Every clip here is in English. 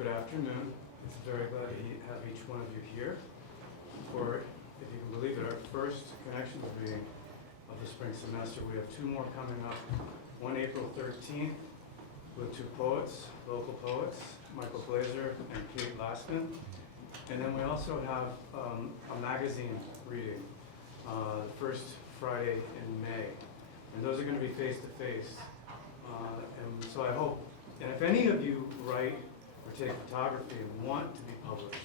Good afternoon. It's very glad to have each one of you here for, if you can believe it, our first Connections reading of the spring semester. We have two more coming up. One April 13th with two poets, local poets, Michael Glazer and Kate Lassman. And then we also have a magazine reading, the first Friday in May. And those are going to be face-to-face. And so I hope, and if any of you write or take photography and want to be published,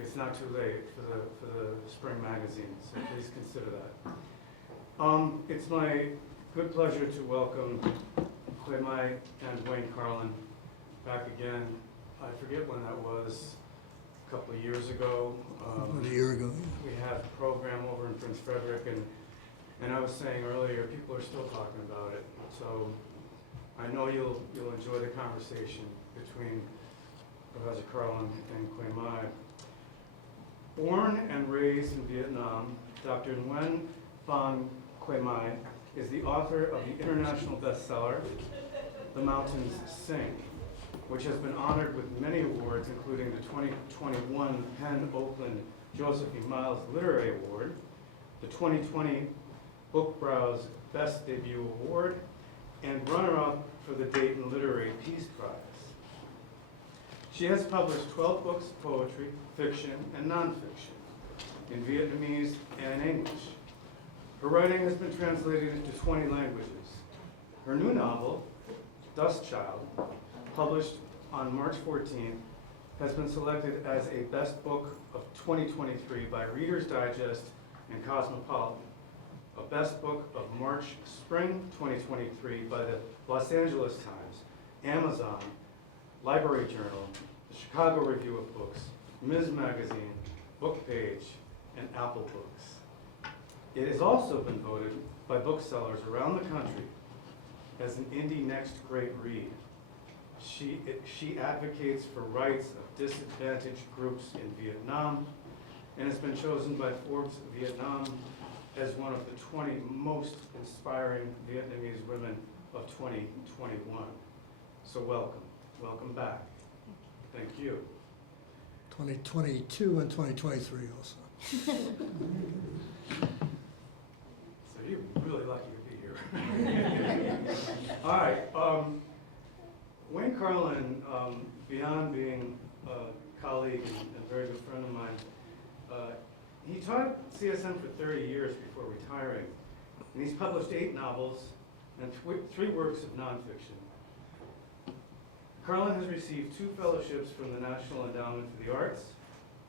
it's not too late for the spring magazine, so please consider that. It's my good pleasure to welcome Kwe Mai and Wayne Carlin back again. I forget when that was, a couple of years ago. About a year ago. We had a program over in Prince Frederick, and I was saying earlier, people are still talking about it. So I know you'll enjoy the conversation between Professor Carlin and Kwe Mai. Born and raised in Vietnam, Dr. Nguyen Phan Kwe Mai is the author of the international bestseller, The Mountains Sing, which has been honored with many awards, including the 2021 Penn Oakland Josephine Miles Literary Award, the 2020 Book Browse Best Debut Award, and runner-up for the Dayton Literary Peace Prize. She has published 12 books of poetry, fiction, and nonfiction in Vietnamese and English. Her writing has been translated into 20 languages. Her new novel, Dust Child, published on March 14th, has been selected as a best book of 2023 by Reader's Digest and Cosmopolitan, a best book of March Spring 2023 by the Los Angeles Times, Amazon, Library Journal, the Chicago Review of Books, Ms. Magazine, Bookpage, and Apple Books. It has also been voted by booksellers around the country as an Indie Next Great Read. She advocates for rights of disadvantaged groups in Vietnam and has been chosen by Forbes Vietnam as one of the 20 most inspiring Vietnamese women of 2021. So welcome back. Thank you. 2022 and 2023 also. So you're really lucky to be here. All right. Wayne Carlin, beyond being a colleague and a very good friend of mine, he taught CSM for 30 years before retiring, and he's published 8 novels and 3 works of nonfiction. Carlin has received 2 fellowships from the National Endowment for the Arts,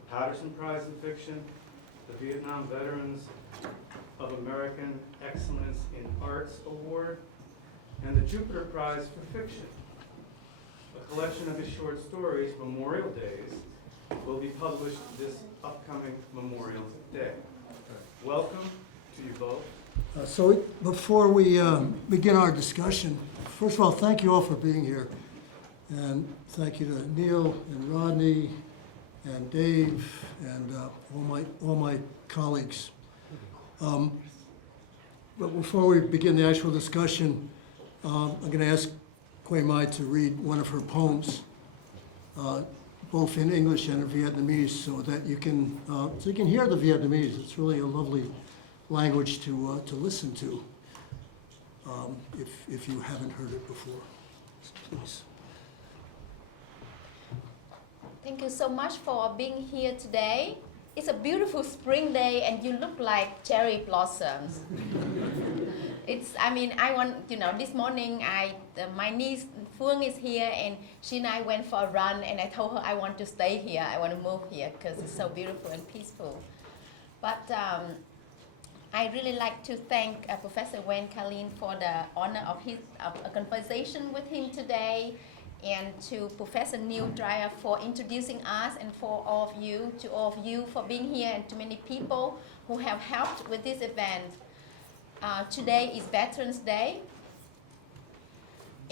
the Patterson Prize in Fiction, the Vietnam Veterans of American Excellence in Arts Award, and the Jupiter Prize for Fiction. A collection of his short stories, Memorial Days, will be published this upcoming Memorial Day. Welcome to you both. So before we begin our discussion, first of all, thank you all for being here. And thank you to Neil and Rodney and Dave and all my colleagues. But before we begin the actual discussion, I'm going to ask Kwe Mai to read one of her poems, both in English and in Vietnamese, so that you can hear the Vietnamese. It's really a lovely language to listen to, if you haven't heard it before. So please. Thank you so much for being here today. It's a beautiful spring day and you look like cherry blossoms. This morning my niece Phương is here and she and I went for a run and I told her I want to stay here, I want to move here because it's so beautiful and peaceful. But I really like to thank Professor Wayne Carlin for the honor of a conversation with him today, and to Professor Neil Dreyer for introducing us, and for all of you for being here, and to many people who have helped with this event. Today is Veterans Day,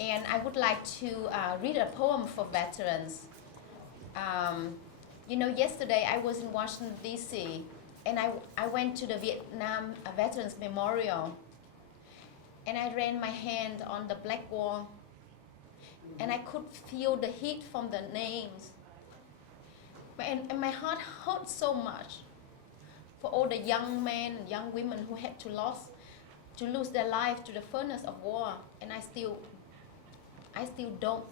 and I would like to read a poem for veterans. Yesterday I was in Washington, D.C., and I went to the Vietnam Veterans Memorial, and I ran my hand on the black wall, and I could feel the heat from the names. And my heart hurt so much for all the young men and young women who had to lose their life to the furnace of war. And I still don't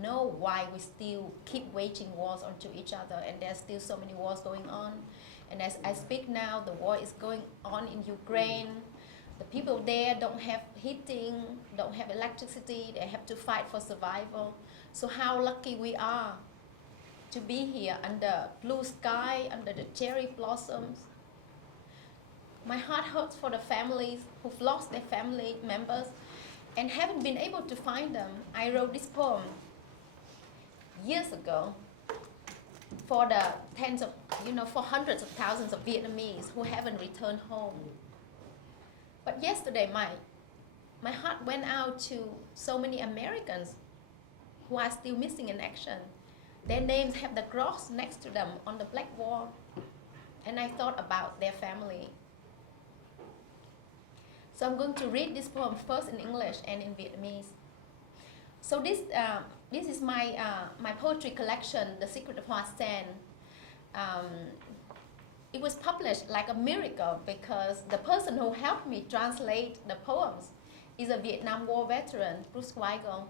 know why we still keep waging wars onto each other, and there's still so many wars going on. And as I speak now, the war is going on in Ukraine. The people there don't have heating, don't have electricity, they have to fight for survival. So how lucky we are to be here under blue sky, under the cherry blossoms. My heart hurts for the families who've lost their family members and haven't been able to find them. I wrote this poem years ago for the for hundreds of thousands of Vietnamese who haven't returned home. But yesterday, my heart went out to so many Americans who are still missing in action. Their names have the cross next to them on the black wall. And I thought about their family. So I'm going to read this poem first in English and in Vietnamese. So this is my poetry collection, The Secret of Hoa Sen. It was published like a miracle because the person who helped me translate the poems is a Vietnam War veteran, Bruce Weigel.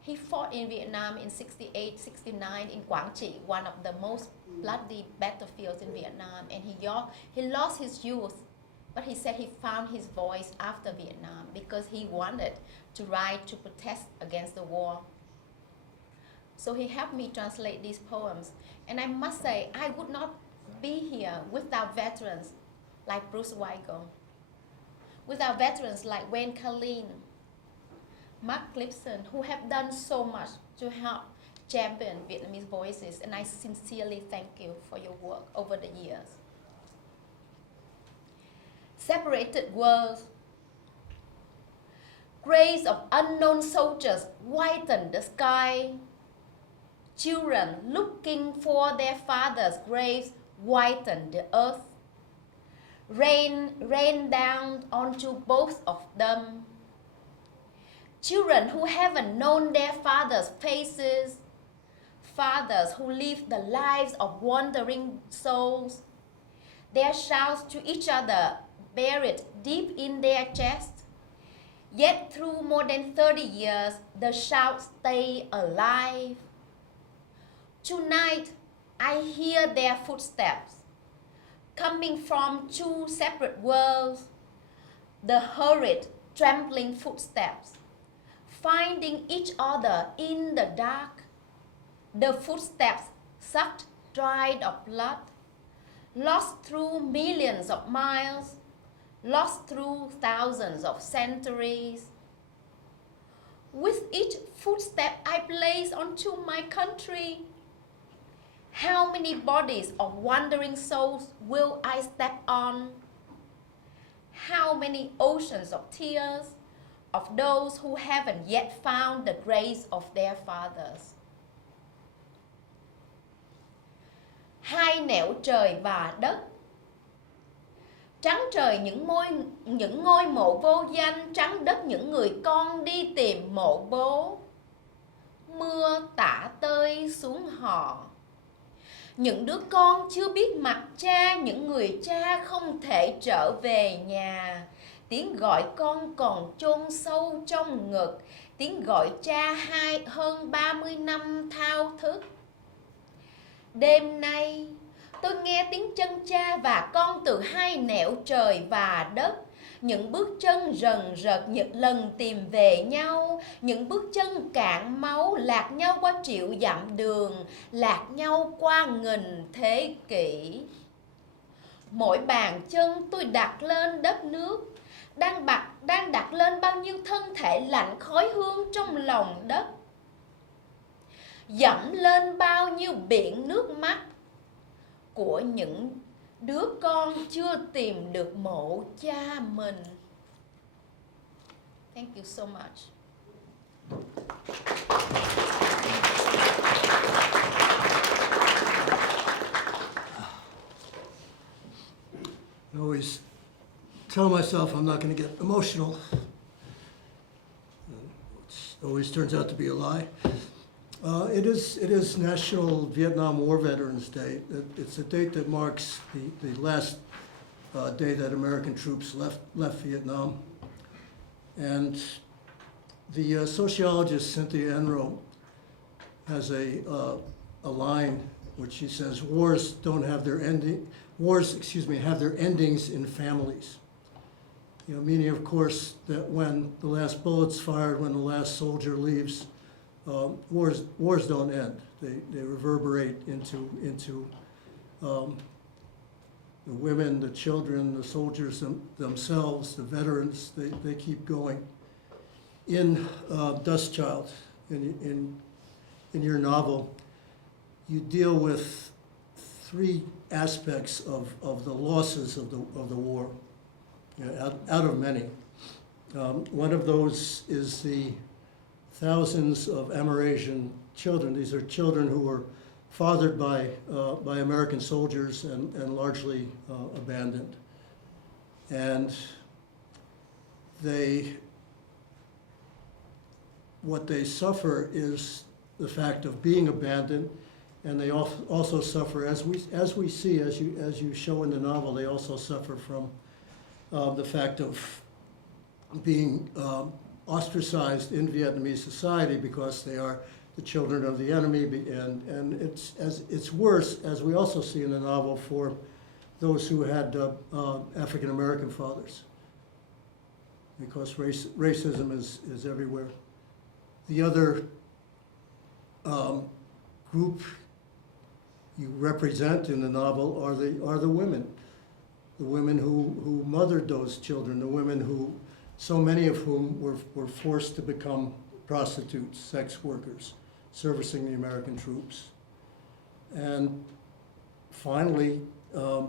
He fought in Vietnam in 68, 69 in Quang Tri, one of the most bloody battlefields in Vietnam, and he lost his youth, but he said he found his voice after Vietnam because he wanted to write to protest against the war. So he helped me translate these poems, and I must say I would not be here without veterans like Bruce Weigel, without veterans like Wayne Carlin, Mark Gibson, who have done so much to help champion Vietnamese voices, and I sincerely thank you for your work over the years. Separated worlds. Graves of unknown soldiers whiten the sky. Children looking for their fathers' graves whiten the earth. Rain down onto both of them. Children who haven't known their fathers' faces. Fathers who live the lives of wandering souls. Their shouts to each other buried deep in their chest. Yet through more than 30 years, the shouts stay alive. Tonight, I hear their footsteps coming from two separate worlds, the hurried, trampling footsteps, finding each other in the dark, the footsteps sucked dried of blood, lost through millions of miles, lost through thousands of centuries. With each footstep I place onto my country, how many bodies of wandering souls will I step on? How many oceans of tears of those who haven't yet found the grace of their fathers? Hai nẻo trời và đất. Trắng trời những ngôi mộ vô danh, trắng đất những người con đi tìm mộ bố. Mưa tả tơi xuống họ. Những đứa con chưa biết mặt cha, những người cha không thể trở về nhà. Tiếng gọi con còn chôn sâu trong ngực, tiếng gọi cha hơn 30 năm thao thức. Đêm nay tôi nghe tiếng chân cha và con từ hai nẻo trời và đất. Những bước chân rần rật lần tìm về nhau, những bước chân cạn máu lạc nhau qua triệu dặm đường, lạc nhau qua nghìn thế kỷ. Mỗi bàn chân tôi đặt lên đất nước, đang đặt lên bao nhiêu thân thể lạnh khói hương trong lòng đất. Dẫm lên bao nhiêu biển nước mắt của những đứa con chưa tìm được mộ cha mình. Thank you so much. I always tell myself I'm not going to get emotional. It's always turns out to be a lie. It is National Vietnam War Veterans Day. It's a date that marks the last day that American troops left Vietnam. And the sociologist Cynthia Enro has a line which she says, wars have their endings in families. You know, meaning, of course, that when the last bullet's fired, when the last soldier leaves, wars don't end. They reverberate into the women, the children, the soldiers themselves, the veterans. They keep going. In Dust Child, in your novel, you deal with three aspects of the losses of the war, you know, out of many. One of those is the thousands of Amerasian children. These are children who were fathered by American soldiers and largely abandoned. And what they suffer is the fact of being abandoned, and they also suffer, as we see, as you show in the novel, they also suffer from the fact of being ostracized in Vietnamese society because they are the children of the enemy, and it's worse, as we also see in the novel, for those who had African American fathers, because racism is everywhere. The other group you represent in the novel are the women who mothered those children, the women who, so many of whom were forced to become prostitutes, sex workers, servicing the American troops. And finally, the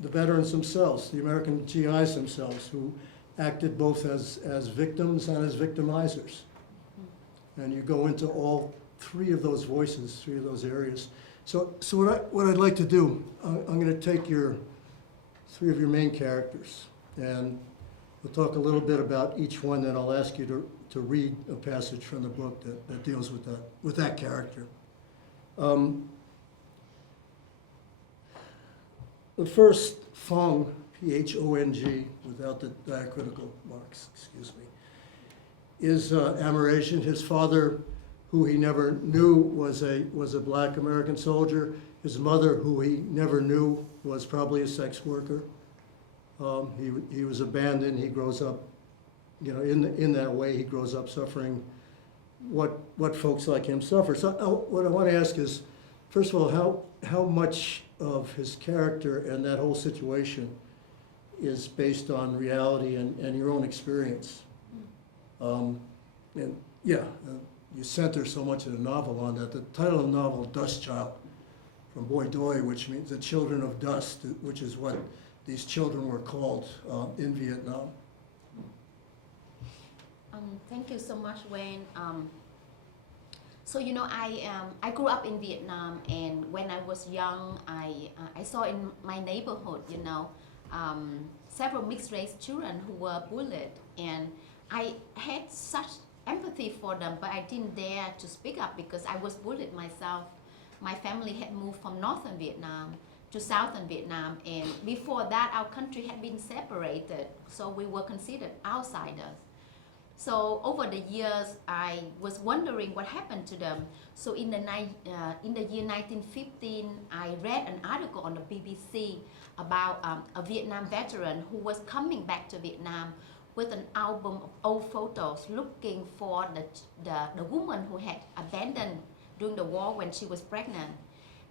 veterans themselves, the American GIs themselves, who acted both as victims and as victimizers. And you go into all three of those voices, three of those areas. So what I'd like to do, I'm going to take three of your main characters, and we'll talk a little bit about each one, then I'll ask you to read a passage from the book that deals with that character. The first, Phong, P-H-O-N-G, without the diacritical marks, excuse me, is Amerasian. His father, who he never knew, was a black American soldier. His mother, who he never knew, was probably a sex worker. He was abandoned. He grows up, you know, in that way. He grows up suffering what folks like him suffer. So what I want to ask is, first of all, how much of his character and that whole situation is based on reality and your own experience? You center so much of the novel on that. The title of the novel, Dust Child, from Boy Doi, which means the children of dust, which is what these children were called in Vietnam. Thank you so much, Wayne. So you know, I grew up in Vietnam, and when I was young, I saw in my neighborhood, you know, several mixed race children who were bullied, and I had such empathy for them, but I didn't dare to speak up because I was bullied myself. My family had moved from northern Vietnam to southern Vietnam, and before that our country had been separated, so we were considered outsiders. So over the years I was wondering what happened to them. So in the year 1915, I read an article on the BBC about a Vietnam veteran who was coming back to Vietnam with an album of old photos looking for the woman who had abandoned during the war when she was pregnant.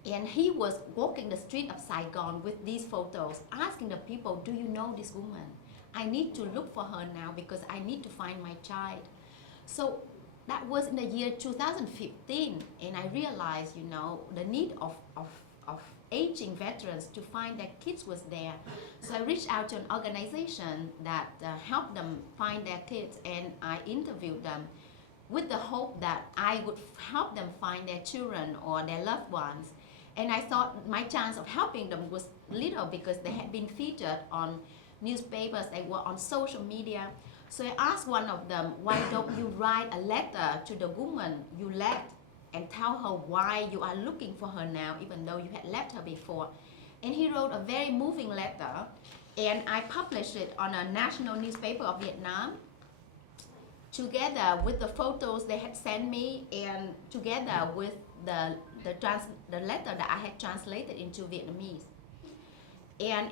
And he was walking the street of Saigon with these photos, asking the people, do you know this woman? I need to look for her now because I need to find my child. So that was in the year 2015, and I realized, you know, the need of aging veterans to find their kids was there. So I reached out to an organization that helped them find their kids, and I interviewed them with the hope that I would help them find their children or their loved ones. And I thought my chance of helping them was little because they had been featured on newspapers, they were on social media. So I asked one of them, why don't you write a letter to the woman you left and tell her why you are looking for her now, even though you had left her before? And he wrote a very moving letter, and I published it on a national newspaper of Vietnam, together with the photos they had sent me, and together with the letter that I had translated into Vietnamese. And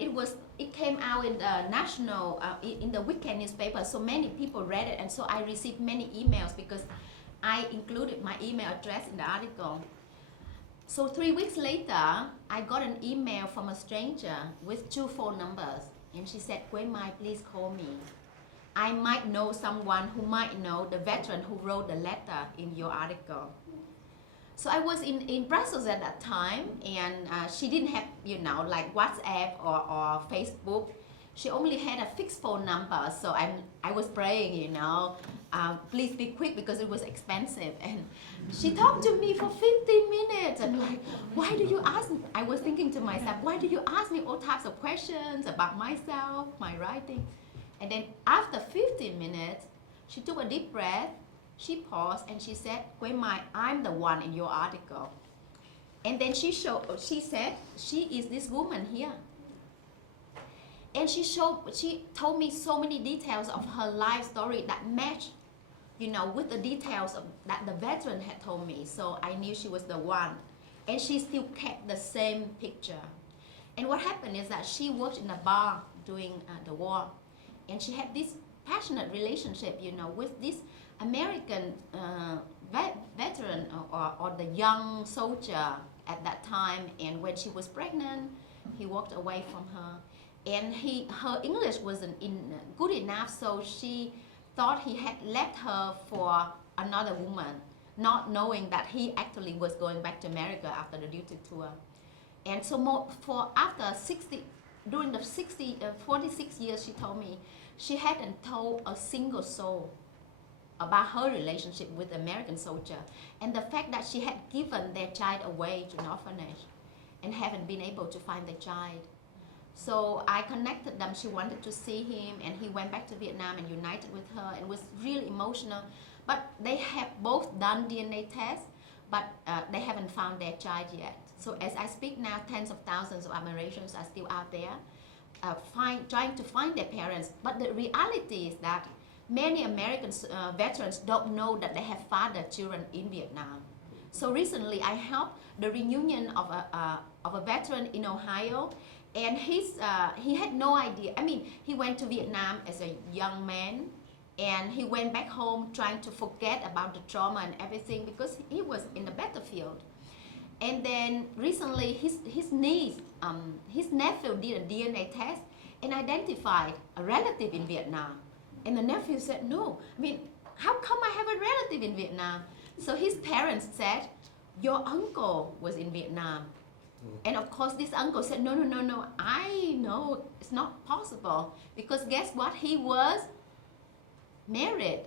it came out in the national, in the weekend newspaper, so many people read it, and so I received many emails because I included my email address in the article. So 3 weeks later, I got an email from a stranger with 2 phone numbers, and she said, Quế Mai, please call me. I might know someone who might know the veteran who wrote the letter in your article. So I was in Brussels at that time, and she didn't have, like WhatsApp or Facebook. She only had a fixed phone number, so I was praying, please be quick because it was expensive. And she talked to me for 15 minutes, and like, why do you ask me? I was thinking to myself, why do you ask me all types of questions about myself, my writing? And then after 15 minutes, she took a deep breath. She paused and she said, Quế Mai, I'm the one in your article. And then she said, she is this woman here. And she told me so many details of her life story that matched, with the details that the veteran had told me. So I knew she was the one. And she still kept the same picture. And what happened is that she worked in a bar during the war. And she had this passionate relationship, with this American veteran or the young soldier at that time. And when she was pregnant, he walked away from her. And her English wasn't good enough, so she thought he had left her for another woman, not knowing that he actually was going back to America after the duty tour. And so during the 46 years, she told me, she hadn't told a single soul about her relationship with the American soldier and the fact that she had given their child away to an orphanage and haven't been able to find the child. So I connected them. She wanted to see him, and he went back to Vietnam and united with her, and was really emotional. But they have both done DNA tests, but they haven't found their child yet. So as I speak now, tens of thousands of Amerasians are still out there trying to find their parents. But the reality is that many American veterans don't know that they have fathered children in Vietnam. So recently I helped the reunion of a veteran in Ohio, and he had no idea. I mean, he went to Vietnam as a young man, and he went back home trying to forget about the trauma and everything because he was in the battlefield. And then recently his niece, his nephew did a DNA test and identified a relative in Vietnam. And the nephew said, no, I mean, how come I have a relative in Vietnam? So his parents said, your uncle was in Vietnam. And of course this uncle said, no, I know it's not possible, because guess what, he was married.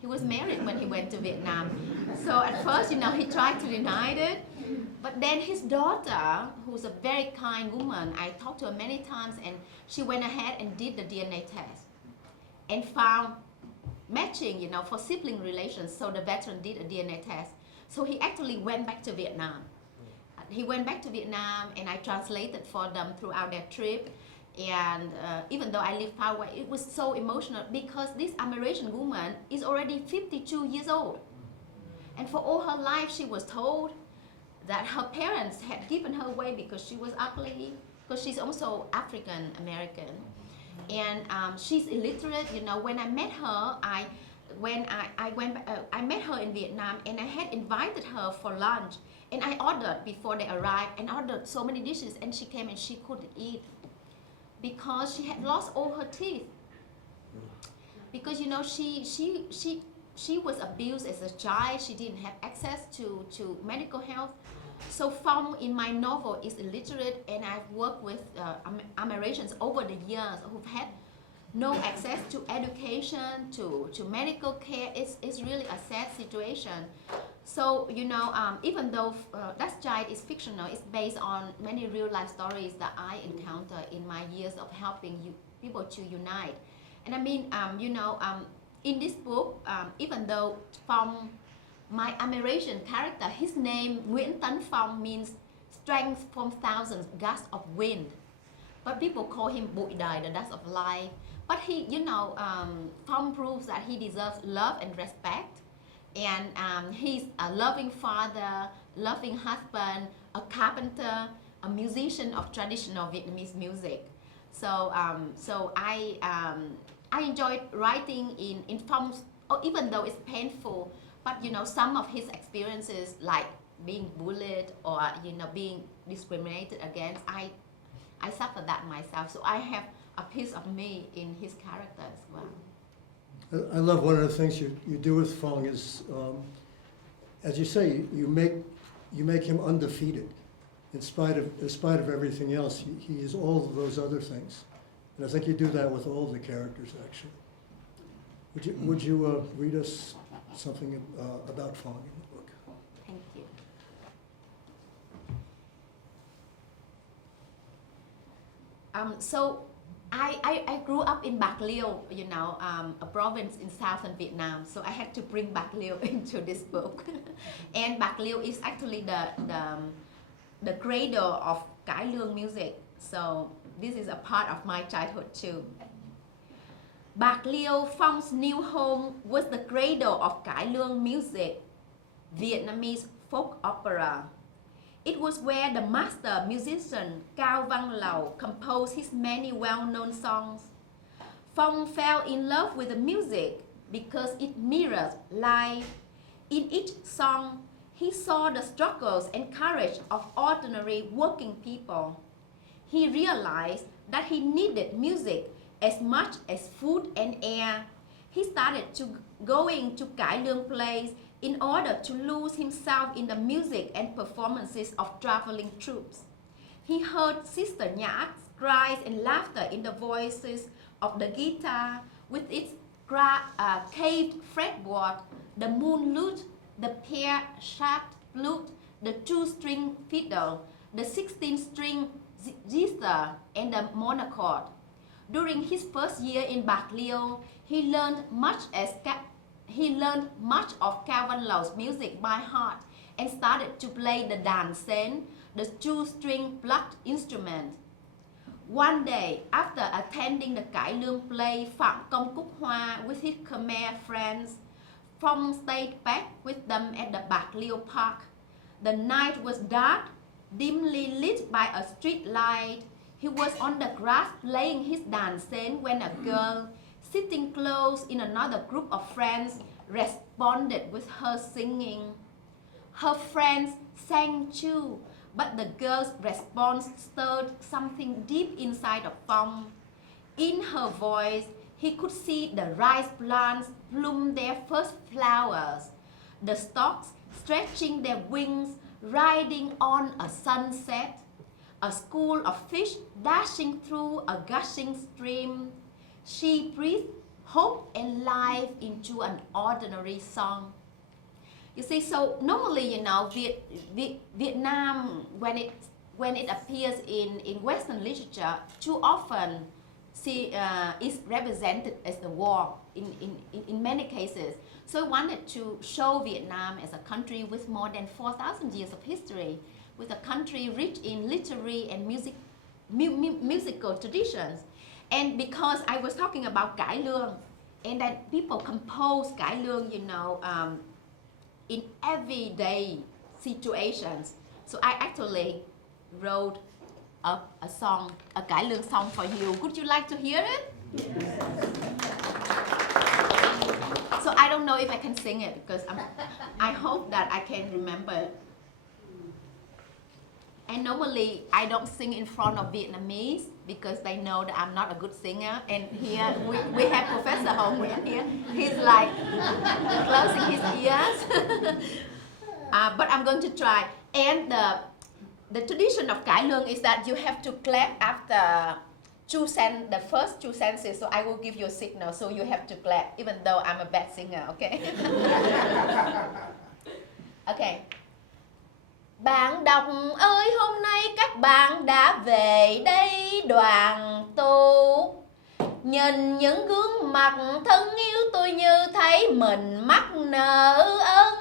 He was married when he went to Vietnam. So at first, he tried to deny it, but then his daughter, who's a very kind woman, I talked to her many times, and she went ahead and did the DNA test and found matching, for sibling relations. So the veteran did a DNA test. So he actually went back to Vietnam. He went back to Vietnam, and I translated for them throughout their trip. And even though I live far away, it was so emotional because this Amerasian woman is already 52 years old. And for all her life, she was told that her parents had given her away because she was ugly, because she's also African American. And she's illiterate. When I met her, I met her in Vietnam, and I had invited her for lunch. And I ordered before they arrived, and ordered so many dishes, and she came and she couldn't eat because she had lost all her teeth. Because she was abused as a child. She didn't have access to medical health. So Phong in my novel is illiterate, and I've worked with Amerasians over the years who've had no access to education, to medical care. It's really a sad situation. So, even though Das Child is fictional, it's based on many real life stories that I encounter in my years of helping people to unite. And I mean, in this book, even though Phong, my admiration character, his name Nguyễn Tấn Phong means strength from thousands gusts of wind. But people call him Bụi Đời, the dust of life. But he, Phong proves that he deserves love and respect. And he's a loving father, loving husband, a carpenter, a musician of traditional Vietnamese music. So I enjoyed writing in Phong's, even though it's painful, but some of his experiences, like being bullied or being discriminated against, I suffered that myself. So I have a piece of me in his character as well. I love one of the things you do with Phong is, as you say, you make him undefeated, in spite of everything else. He is all of those other things, and I think you do that with all the characters actually. Would you read us something about Phong in the book? Thank you. So I grew up in Bạc Liêu, a province in southern Vietnam. So I had to bring Bạc Liêu into this book. And Bạc Liêu is actually the cradle of cải lương music. So this is a part of my childhood too. Bạc Liêu, Phong's new home, was the cradle of cải lương music, Vietnamese folk opera. It was where the master musician Cao Văn Lầu composed his many well-known songs. Phong fell in love with the music because it mirrored life. In each song, he saw the struggles and courage of ordinary working people. He realized that he needed music as much as food and air. He started going to cải lương plays in order to lose himself in the music and performances of traveling troops. He heard Sister Nhã's cries and laughter in the voices of the guitar with its caved fretboard, the moon lute, the pear-shaped flute, the two-string fiddle, the 16-string zither, and the monochord. During his first year in Bạc Liêu, he learned much of Cao Văn Lầu music by heart and started to play the đàn sen, the two-string plucked instrument. One day, after attending the cải lương play Phạm Công Cúc Hoa with his Khmer friends, Phong stayed back with them at the Bạc Liêu Park. The night was dark, dimly lit by a street light. He was on the grass playing his đàn sen when a girl, sitting close in another group of friends, responded with her singing. Her friends sang too, but the girl's response stirred something deep inside of Phong. In her voice, he could see the rice plants bloom their first flowers, the storks stretching their wings, riding on a sunset, a school of fish dashing through a gushing stream. She breathed hope and life into an ordinary song. You see, so normally, Vietnam, when it appears in Western literature, too often is represented as the war in many cases. So I wanted to show Vietnam as a country with more than 4,000 years of history, with a country rich in literary and musical traditions. And because I was talking about cải lương, and that people compose cải lương, in everyday situations. So I actually wrote a song, a cải lương song for you. Would you like to hear it? Yes. So I don't know if I can sing it because I hope that I can remember it. And normally I don't sing in front of Vietnamese because they know that I'm not a good singer. And here we have Professor Hồng Nguyễn here. He's like closing his ears. But I'm going to try. And the tradition of cải lương is that you have to clap after the first two sentences. So I will give you a signal. So you have to clap, even though I'm a bad singer. Okay. Okay. Bạn đọc ơi, hôm nay các bạn đã về đây đoàn tụ. Nhìn những gương mặt thân yêu tôi như thấy mình mắc nợ ân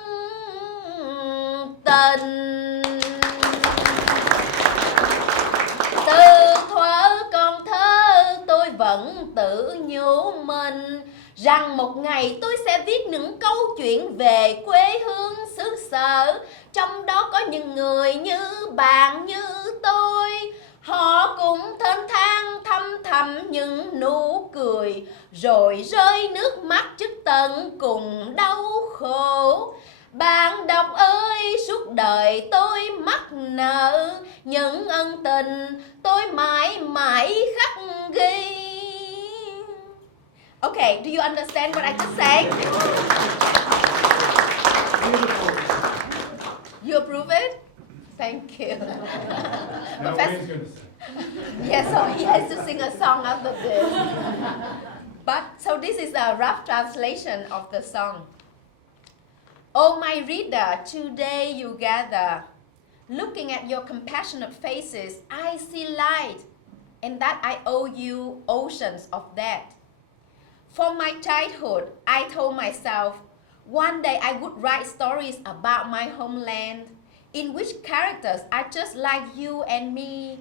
tình. Từ thuở còn thơ tôi vẫn tự nhủ mình rằng một ngày tôi sẽ viết những câu chuyện về quê hương xứ sở. Trong đó có những người như bạn như tôi, họ cũng thênh thang thăm thầm những nụ cười, rồi rơi nước mắt trước tận cùng đau khổ. Bạn đọc ơi, suốt đời tôi mắc nợ những ân tình tôi mãi mãi khắc ghi. Okay, do you understand what I just sang? You approve it? Thank you. Now Professor- Wayne's gonna sing. Yes, so he has to sing a song after this. But so this is a rough translation of the song. Oh, my reader, today you gather. Looking at your compassionate faces, I see light, and that I owe you oceans of that. From my childhood, I told myself, one day I would write stories about my homeland, in which characters are just like you and me.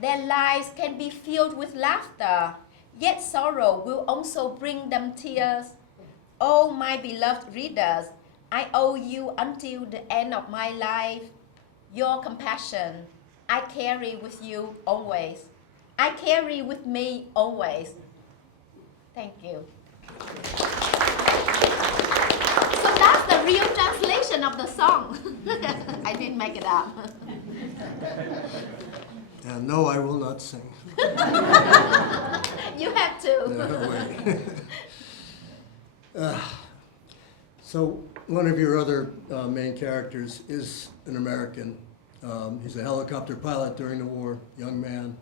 Their lives can be filled with laughter, yet sorrow will also bring them tears. Oh, my beloved readers, I owe you until the end of my life. Your compassion, I carry with you always. I carry with me always. Thank you. So that's the real translation of the song. I didn't make it up. And no, I will not sing. You have to. No way. So one of your other main characters is an American. He's a helicopter pilot during the war, young man,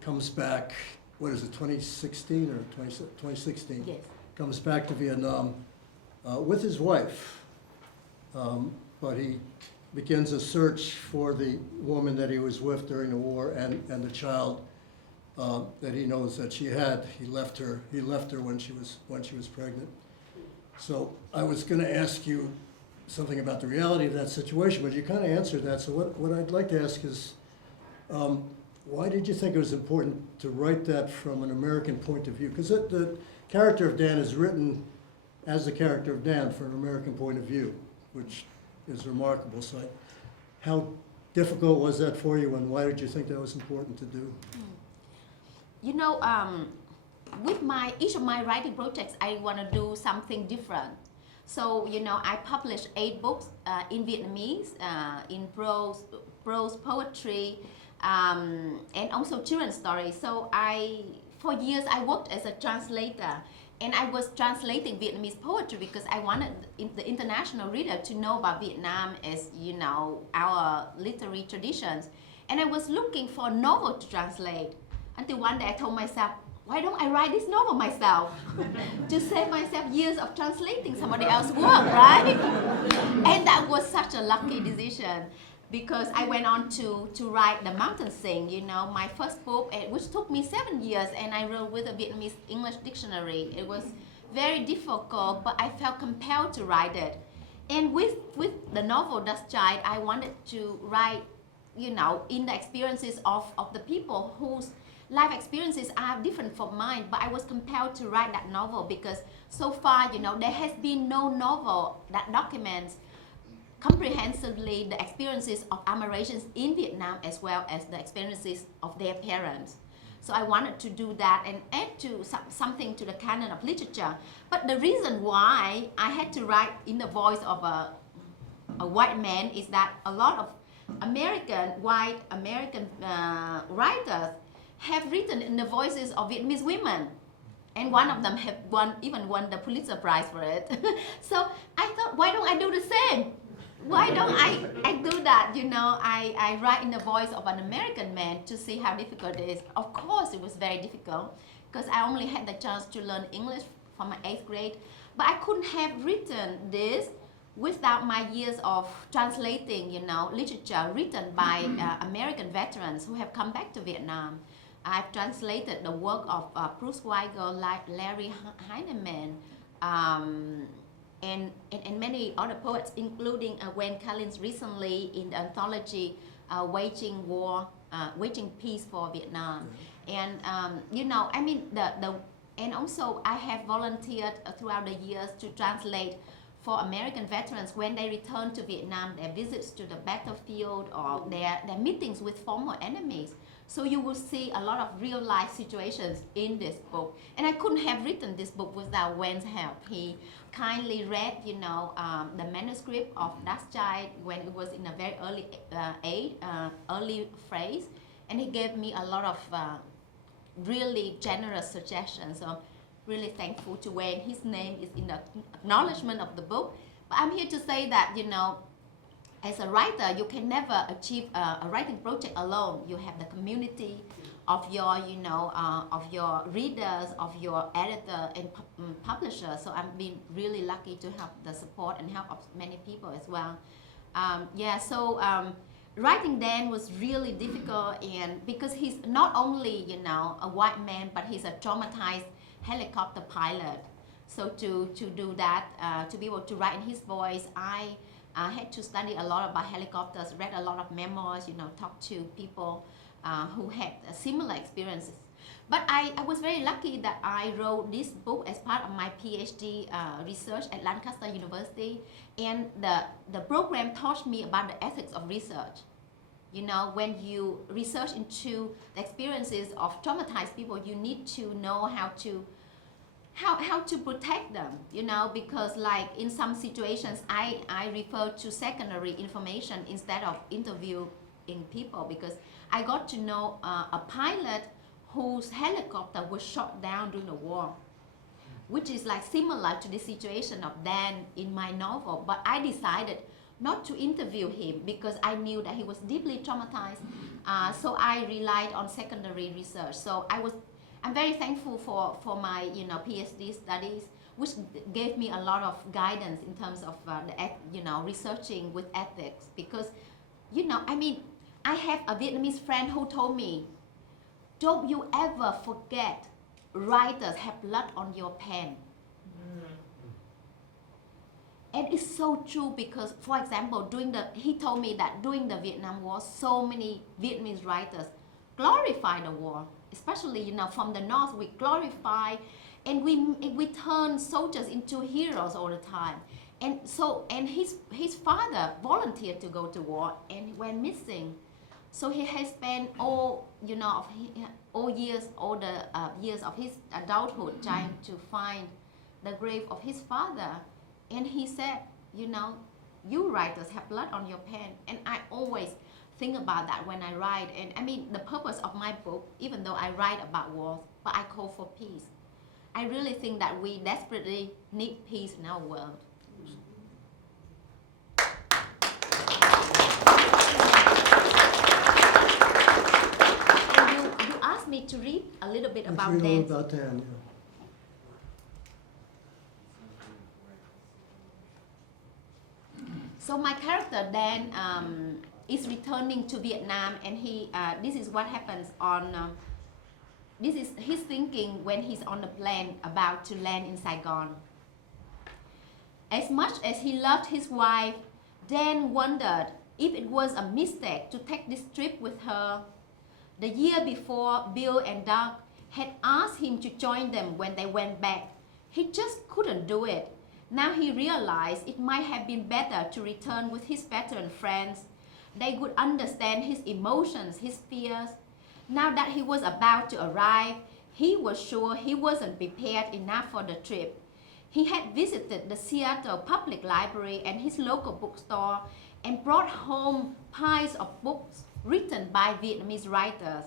comes back, what is it, 2016 or 2016? Yes. Comes back to Vietnam with his wife. But he begins a search for the woman that he was with during the war and the child that he knows that she had. He left her when she was pregnant. So I was going to ask you something about the reality of that situation, but you kind of answered that. So what I'd like to ask is, why did you think it was important to write that from an American point of view? Because the character of Dan is written as the character of Dan from an American point of view, which is remarkable. So how difficult was that for you, and why did you think that was important to do? You know, with each of my writing projects, I want to do something different. So, you know, I published 8 books in Vietnamese, in prose poetry, and also children's stories. So for years, I worked as a translator, and I was translating Vietnamese poetry because I wanted the international reader to know about Vietnam as, you know, our literary traditions. And I was looking for a novel to translate until one day I told myself, why don't I write this novel myself to save myself years of translating somebody else's work, right? And that was such a lucky decision because I went on to write The Mountain Sing, you know, my first book, which took me 7 years, and I wrote with a Vietnamese English dictionary. It was very difficult, but I felt compelled to write it. And with the novel Dust Child, I wanted to write, you know, in the experiences of the people whose life experiences are different from mine, but I was compelled to write that novel because so far, you know, there has been no novel that documents comprehensively the experiences of Amerasians in Vietnam as well as the experiences of their parents. So I wanted to do that and add to something to the canon of literature. But the reason why I had to write in the voice of a white man is that a lot of white American writers have written in the voices of Vietnamese women, and one of them have even won the Pulitzer Prize for it. So I thought, why don't I do the same? Why don't I do that? You know, I write in the voice of an American man to see how difficult it is. Of course, it was very difficult because I only had the chance to learn English from my 8th grade, but I couldn't have written this without my years of translating, you know, literature written by American veterans who have come back to Vietnam. I've translated the work of Bruce Weigel, Larry Heinemann, and many other poets, including Wayne Collins recently in the anthology Waging Peace for Vietnam. And you know, I mean, and also I have volunteered throughout the years to translate for American veterans when they return to Vietnam, their visits to the battlefield or their meetings with former enemies. So you will see a lot of real life situations in this book. And I couldn't have written this book without Wayne's help. He kindly read, you know, the manuscript of Das Child when it was in a very early phase. And he gave me a lot of really generous suggestions. So I'm really thankful to Wayne. His name is in the acknowledgement of the book. But I'm here to say that, you know, as a writer, you can never achieve a writing project alone. You have the community of your, you know, of your readers, of your editor and publisher. So I've been really lucky to have the support and help of many people as well. Writing Dan was really difficult, and because he's not only, you know, a white man, but he's a traumatized helicopter pilot. So to do that, to be able to write in his voice, I had to study a lot about helicopters, read a lot of memoirs, you know, talked to people who had similar experiences. But I was very lucky that I wrote this book as part of my PhD research at Lancaster University, and the program taught me about the ethics of research. You know, when you research into the experiences of traumatized people, you need to know how to protect them, you know, because like in some situations I refer to secondary information instead of interviewing people, because I got to know a pilot whose helicopter was shot down during the war, which is like similar to the situation of Dan in my novel. But I decided not to interview him because I knew that he was deeply traumatized. So I relied on secondary research. So I'm very thankful for my, you know, PhD studies, which gave me a lot of guidance in terms of you know, researching with ethics. Because, you know, I mean, I have a Vietnamese friend who told me, don't you ever forget writers have blood on your pen. And it's so true because, for example, he told me that during the Vietnam War, so many Vietnamese writers glorify the war, especially, you know, from the North. We glorify and we turn soldiers into heroes all the time. And so, and his father volunteered to go to war and he went missing. So he has spent all years of his adulthood trying to find the grave of his father. And he said, you know, you writers have blood on your pen. And I always think about that when I write. And I mean, the purpose of my book, even though I write about wars, but I call for peace. I really think that we desperately need peace in our world. And you asked me to read a little bit about Let's read a Dan. little about Dan, yeah. So my character Dan is returning to Vietnam, and this is what happens on. This is his thinking when he's on the plane about to land in Saigon. As much as he loved his wife, Dan wondered if it was a mistake to take this trip with her. The year before, Bill and Doug had asked him to join them when they went back. He just couldn't do it. Now he realized it might have been better to return with his veteran friends. They could understand his emotions, his fears. Now that he was about to arrive, he was sure he wasn't prepared enough for the trip. He had visited the Seattle Public Library and his local bookstore and brought home piles of books written by Vietnamese writers.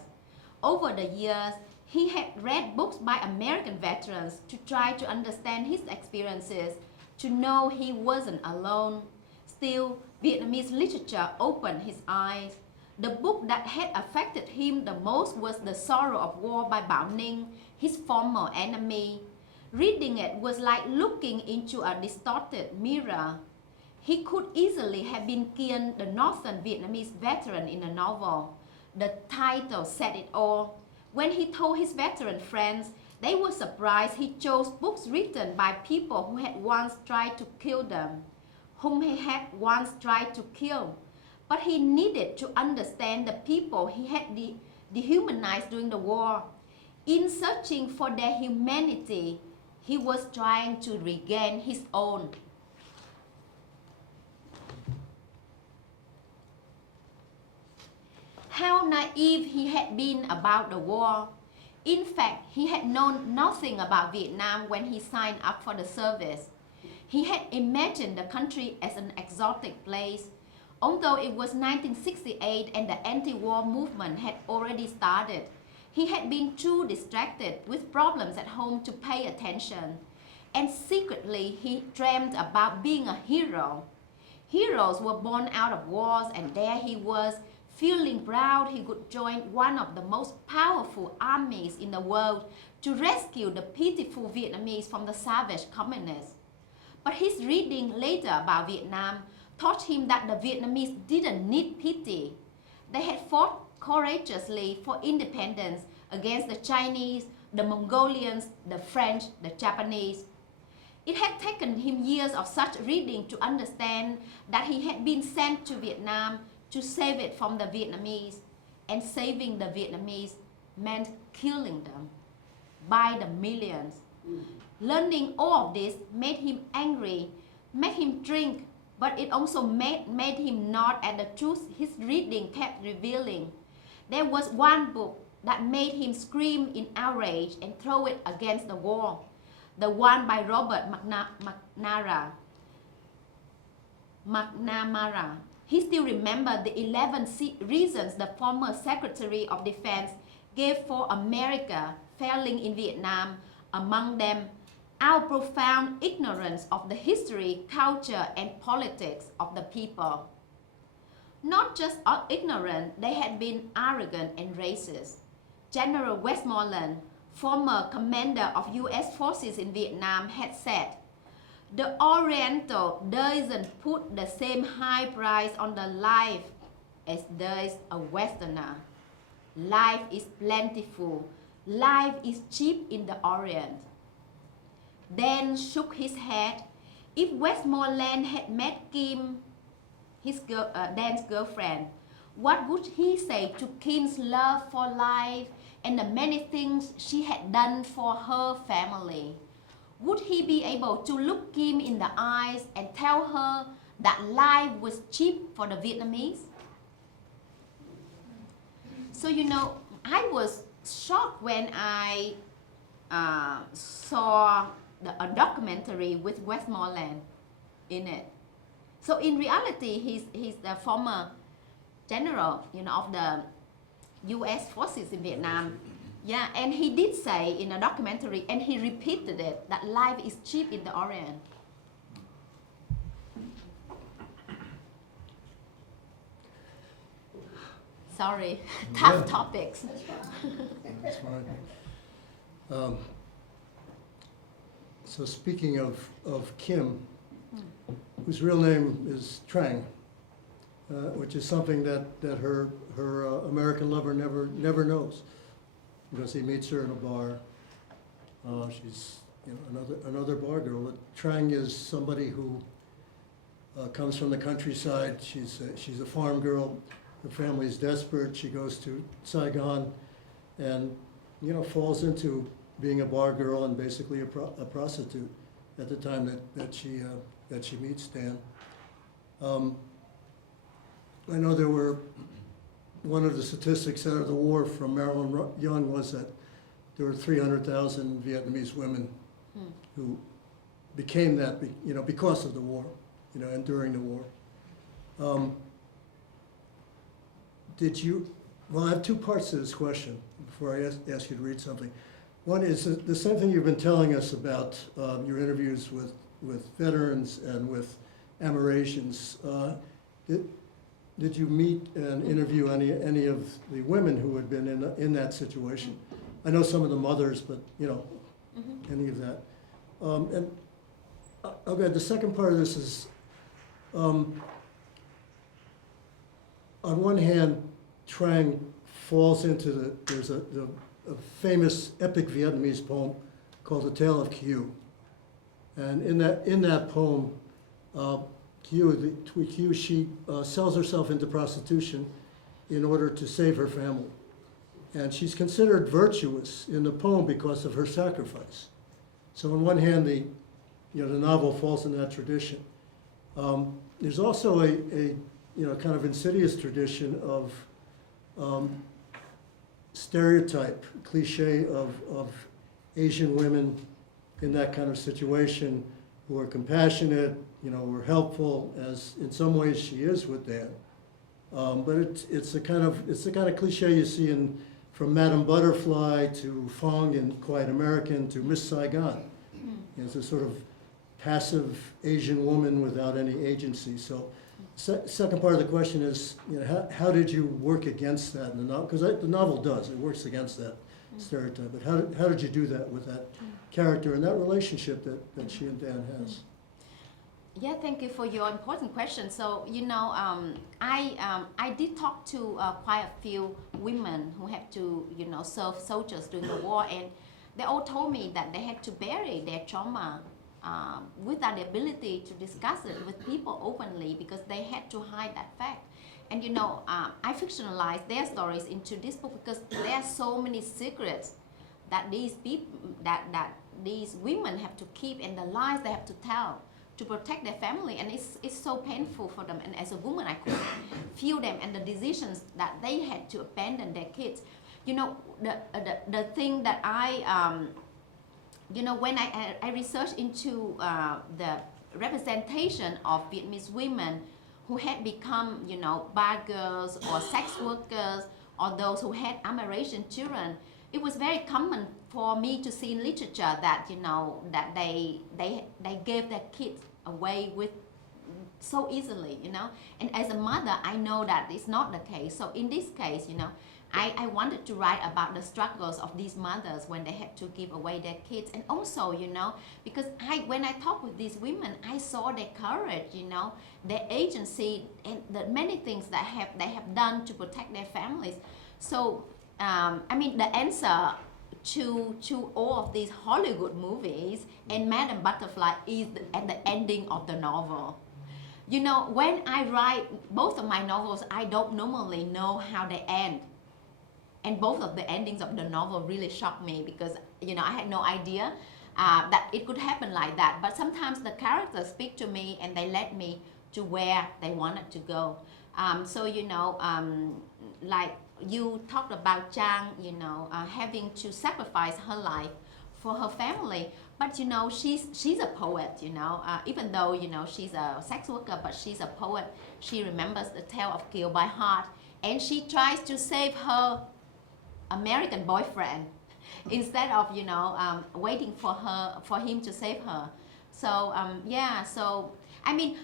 Over the years, he had read books by American veterans to try to understand his experiences, to know he wasn't alone. Still, Vietnamese literature opened his eyes. The book that had affected him the most was The Sorrow of War by Bao Ninh, his former enemy. Reading it was like looking into a distorted mirror. He could easily have been Kien, the Northern Vietnamese veteran in the novel. The title said it all. When he told his veteran friends, they were surprised he chose books written by people who had once tried to kill them, whom he had once tried to kill. But he needed to understand the people he had dehumanized during the war. In searching for their humanity, he was trying to regain his own. How naive he had been about the war. In fact, he had known nothing about Vietnam when he signed up for the service. He had imagined the country as an exotic place, although it was 1968 and the anti-war movement had already started. He had been too distracted with problems at home to pay attention, and secretly he dreamed about being a hero. Heroes were born out of wars, and there he was, feeling proud he could join one of the most powerful armies in the world to rescue the pitiful Vietnamese from the savage communists. But his reading later about Vietnam taught him that the Vietnamese didn't need pity. They had fought courageously for independence against the Chinese, the Mongolians, the French, the Japanese. It had taken him years of such reading to understand that he had been sent to Vietnam to save it from the Vietnamese, and saving the Vietnamese meant killing them by the millions. Learning all of this made him angry, made him drink, but it also made him nod at the truth his reading kept revealing. There was one book that made him scream in outrage and throw it against the wall, the one by Robert McNamara. He still remembered the 11 reasons the former Secretary of Defense gave for America failing in Vietnam, among them our profound ignorance of the history, culture, and politics of the people. Not just ignorant, they had been arrogant and racist. General Westmoreland, former commander of US forces in Vietnam, had said, "The Oriental doesn't put the same high price on the life as does a Westerner. Life is plentiful. Life is cheap in the Orient." Dan shook his head. If Westmoreland had met Kim, Dan's girlfriend, what would he say to Kim's love for life and the many things she had done for her family? Would he be able to look Kim in the eyes and tell her that life was cheap for the Vietnamese? So, I was shocked when I saw a documentary with Westmoreland in it. So in reality, he's the former general, of the US forces in Vietnam. Yeah, and he did say in a documentary, and he repeated it, that life is cheap in the Orient. Sorry, tough topics. That's fine. So speaking of Kim, whose real name is Trang, which is something that her American lover never knows, because he meets her in a bar. She's another bar girl. But Trang is somebody who comes from the countryside. She's a farm girl. Her family is desperate. She goes to Saigon, and falls into being a bar girl and basically a prostitute at the time that she meets Dan. I know there were, one of the statistics out of the war from Marilyn Young was that there were 300,000 Vietnamese women who became that, because of the war, and during the war. Well, I have two parts to this question before I ask you to read something. One is the same thing you've been telling us about your interviews with veterans and with Amerasians. Did you meet and interview any of the women who had been in that situation? I know some of the mothers, but any of that. And okay, the second part of this is, on one hand, Trang falls into there's a a famous epic Vietnamese poem called The Tale of Kieu. And in that poem, Kieu, she sells herself into prostitution in order to save her family. And she's considered virtuous in the poem because of her sacrifice. So on one hand, the novel falls in that tradition. There's also a kind of insidious tradition of stereotype, cliche of Asian women in that kind of situation who are compassionate, who are helpful, as in some ways she is with Dan. But it's the kind of cliche you see from Madame Butterfly to Fong in Quiet American to Miss Saigon. It's a sort of passive Asian woman without any agency. So, second part of the question is, how did you work against that in the novel? Because the novel does, it works against that stereotype. But how did you do that with that character and that relationship that she and Dan has? Yeah, thank you for your important question. So, I did talk to quite a few women who had to, serve soldiers during the war, and they all told me that they had to bury their trauma without the ability to discuss it with people openly because they had to hide that fact. And I fictionalized their stories into this book because there are so many secrets that these people, that these women have to keep, and the lies they have to tell to protect their family, and it's so painful for them. And as a woman, I could feel them and the decisions that they had to abandon their kids. The thing that when I researched into the representation of Vietnamese women who had become, bad girls or sex workers or those who had Amerasian children, it was very common for me to see in literature that, that they gave their kids away with so easily, And as a mother, I know that it's not the case. So in this case, I wanted to write about the struggles of these mothers when they had to give away their kids. And also, because when I talked with these women, I saw their courage, their agency, and the many things that they have done to protect their families. So, the answer to all of these Hollywood movies and Madame Butterfly is at the ending of the novel. When I write both of my novels, I don't normally know how they end. And both of the endings of the novel really shocked me because, I had no idea that it could happen like that. But sometimes the characters speak to me and they led me to where they wanted to go. Like you talked about Chang, having to sacrifice her life for her family. But, she's a poet, even though, she's a sex worker, but she's a poet. She remembers the tale of Kieu by heart. And she tries to save her American boyfriend instead of waiting for him to save her. So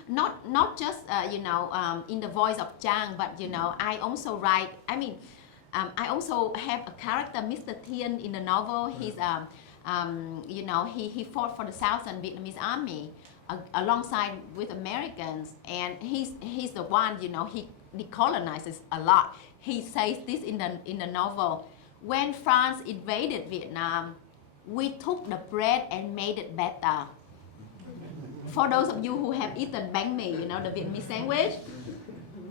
not just in the voice of Chang, but I also write. I also have a character, Mr. Thien, in the novel. He's he fought for the Southern Vietnamese army alongside with Americans, and he's the one he decolonizes a lot. He says this in the novel. When France invaded Vietnam, we took the bread and made it better. For those of you who have eaten bánh mì, the Vietnamese sandwich,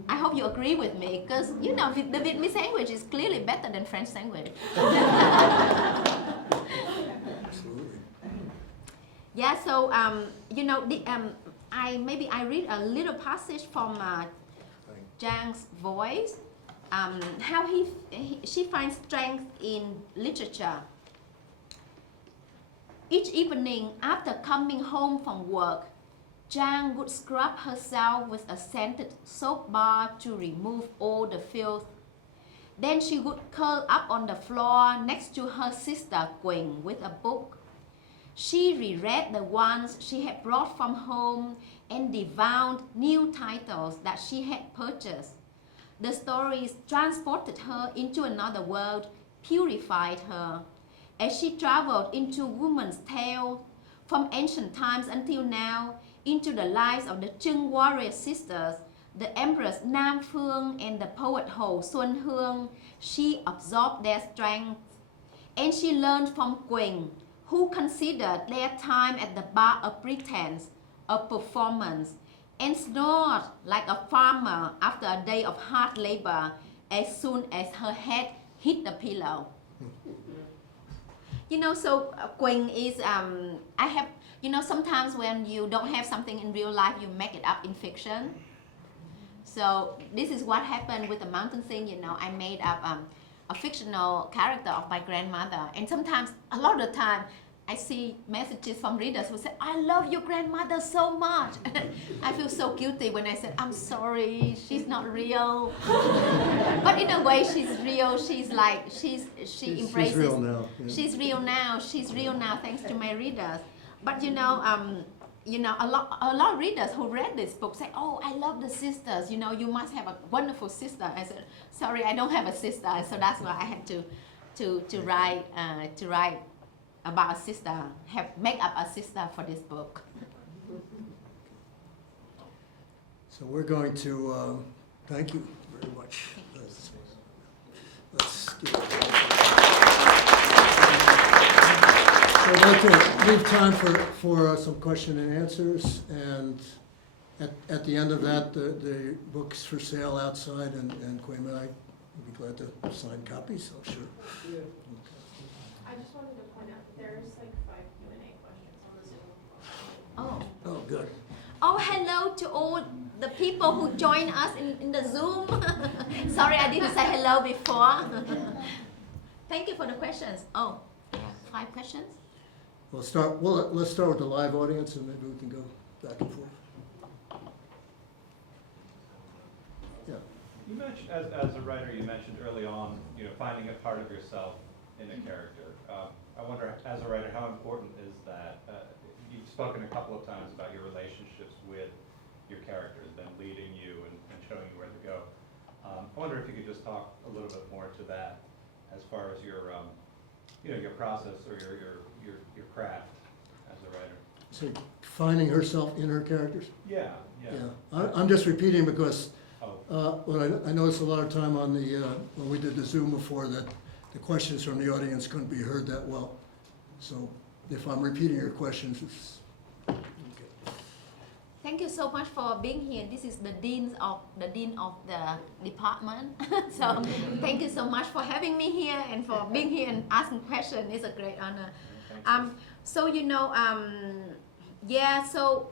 I hope you agree with me, because the Vietnamese sandwich is clearly better than French sandwich. Absolutely. Yeah, so I read a little passage from Chang's voice. How she finds strength in literature. Each evening after coming home from work, Chang would scrub herself with a scented soap bar to remove all the filth. Then she would curl up on the floor next to her sister Quỳnh with a book. She reread the ones she had brought from home and devoured new titles that she had purchased. The stories transported her into another world, purified her. As she traveled into woman's tales, from ancient times until now, into the lives of the Trưng warrior sisters, the Empress Nam Phương and the poet Hồ Xuân Hương, she absorbed their strength. And she learned from Quỳnh, who considered their time at the bar a pretense, a performance, and snored like a farmer after a day of hard labor as soon as her head hit the pillow. You know, so Quỳnh is, I have, you know, sometimes when you don't have something in real life, you make it up in fiction. So this is what happened with the mountain thing, you know, I made up a fictional character of my grandmother. And sometimes, a lot of the time, I see messages from readers who say, I love your grandmother so much. I feel so guilty when I said, I'm sorry, she's not real. But in a way, she's real. She's like, she embraces. She's real now. Yeah. She's real now. She's real now thanks to my readers. But you know, a lot of readers who read this book say, oh, I love the sisters. You know, you must have a wonderful sister. I said, sorry, I don't have a sister. So that's why I had to write about a sister, make up a sister for this book. So we're going to, thank you very much. Let's give it. So I'd like to leave time for some question and answers, and at the end of that, the book's for sale outside, and Quỳnh and I would be glad to sign copies, I'm sure. Yeah. Okay. I just wanted to point out that there's like 5 Q&A questions on the Zoom. Oh. Oh, good. Oh, hello to all the people who join us in the Zoom. Sorry, I didn't say hello before. Thank you for the questions. Oh, yeah, 5 questions? Let's start with the live audience, and maybe we can go back and forth. Yeah. You mentioned, as a writer, you mentioned early on, you know, finding a part of yourself in a character. I wonder, as a writer, how important is that? You've spoken a couple of times about your relationships with your characters, them leading you and showing you where to go. I wonder if you could just talk a little bit more to that, as far as your, you know, your process or your craft as a writer. So finding herself in her characters? Yeah. I'm just repeating because Oh. well, I noticed a lot of time on the, when we did the Zoom before, that the questions from the audience couldn't be heard that well. So if I'm repeating your questions, it's okay. Thank you so much for being here. This is the dean of the department. So thank you so much for having me here and for being here and asking questions. It's a great honor. So you know, yeah. So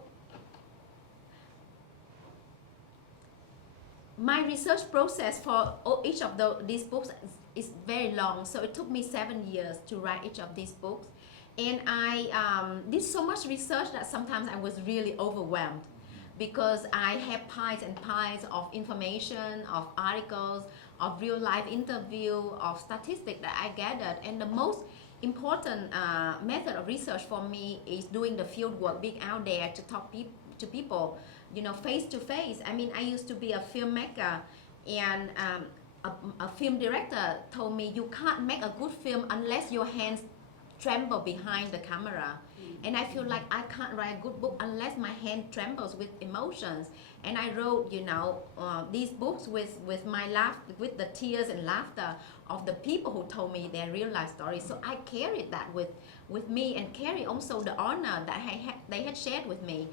my research process for each of these books is very long. So it took me 7 years to write each of these books. And I did so much research that sometimes I was really overwhelmed, because I have piles and piles of information, of articles, of real life interview, of statistics that I gathered. And the most important method of research for me is doing the field work, being out there to talk to people, you know, face to face. I mean, I used to be a filmmaker, and a film director told me, you can't make a good film unless your hands tremble behind the camera. And I feel like I can't write a good book unless my hand trembles with emotions. And I wrote, you know, these books with with the tears and laughter of the people who told me their real life stories. So I carried that with me, and carry also the honor that they had shared with me,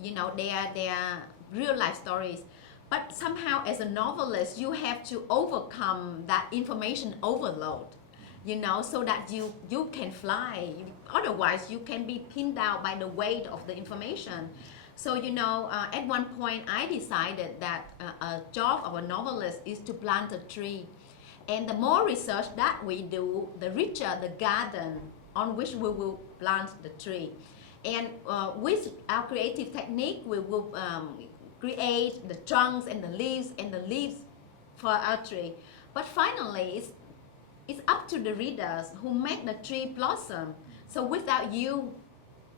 you know, their real life stories. But somehow, as a novelist, you have to overcome that information overload, you know, so that you can fly. Otherwise, you can be pinned down by the weight of the information. So, you know, at one point, I decided that a job of a novelist is to plant a tree. And the more research that we do, the richer the garden on which we will plant the tree. And with our creative technique, we will create the trunks and the leaves for our tree. But finally, it's up to the readers who make the tree blossom. So without you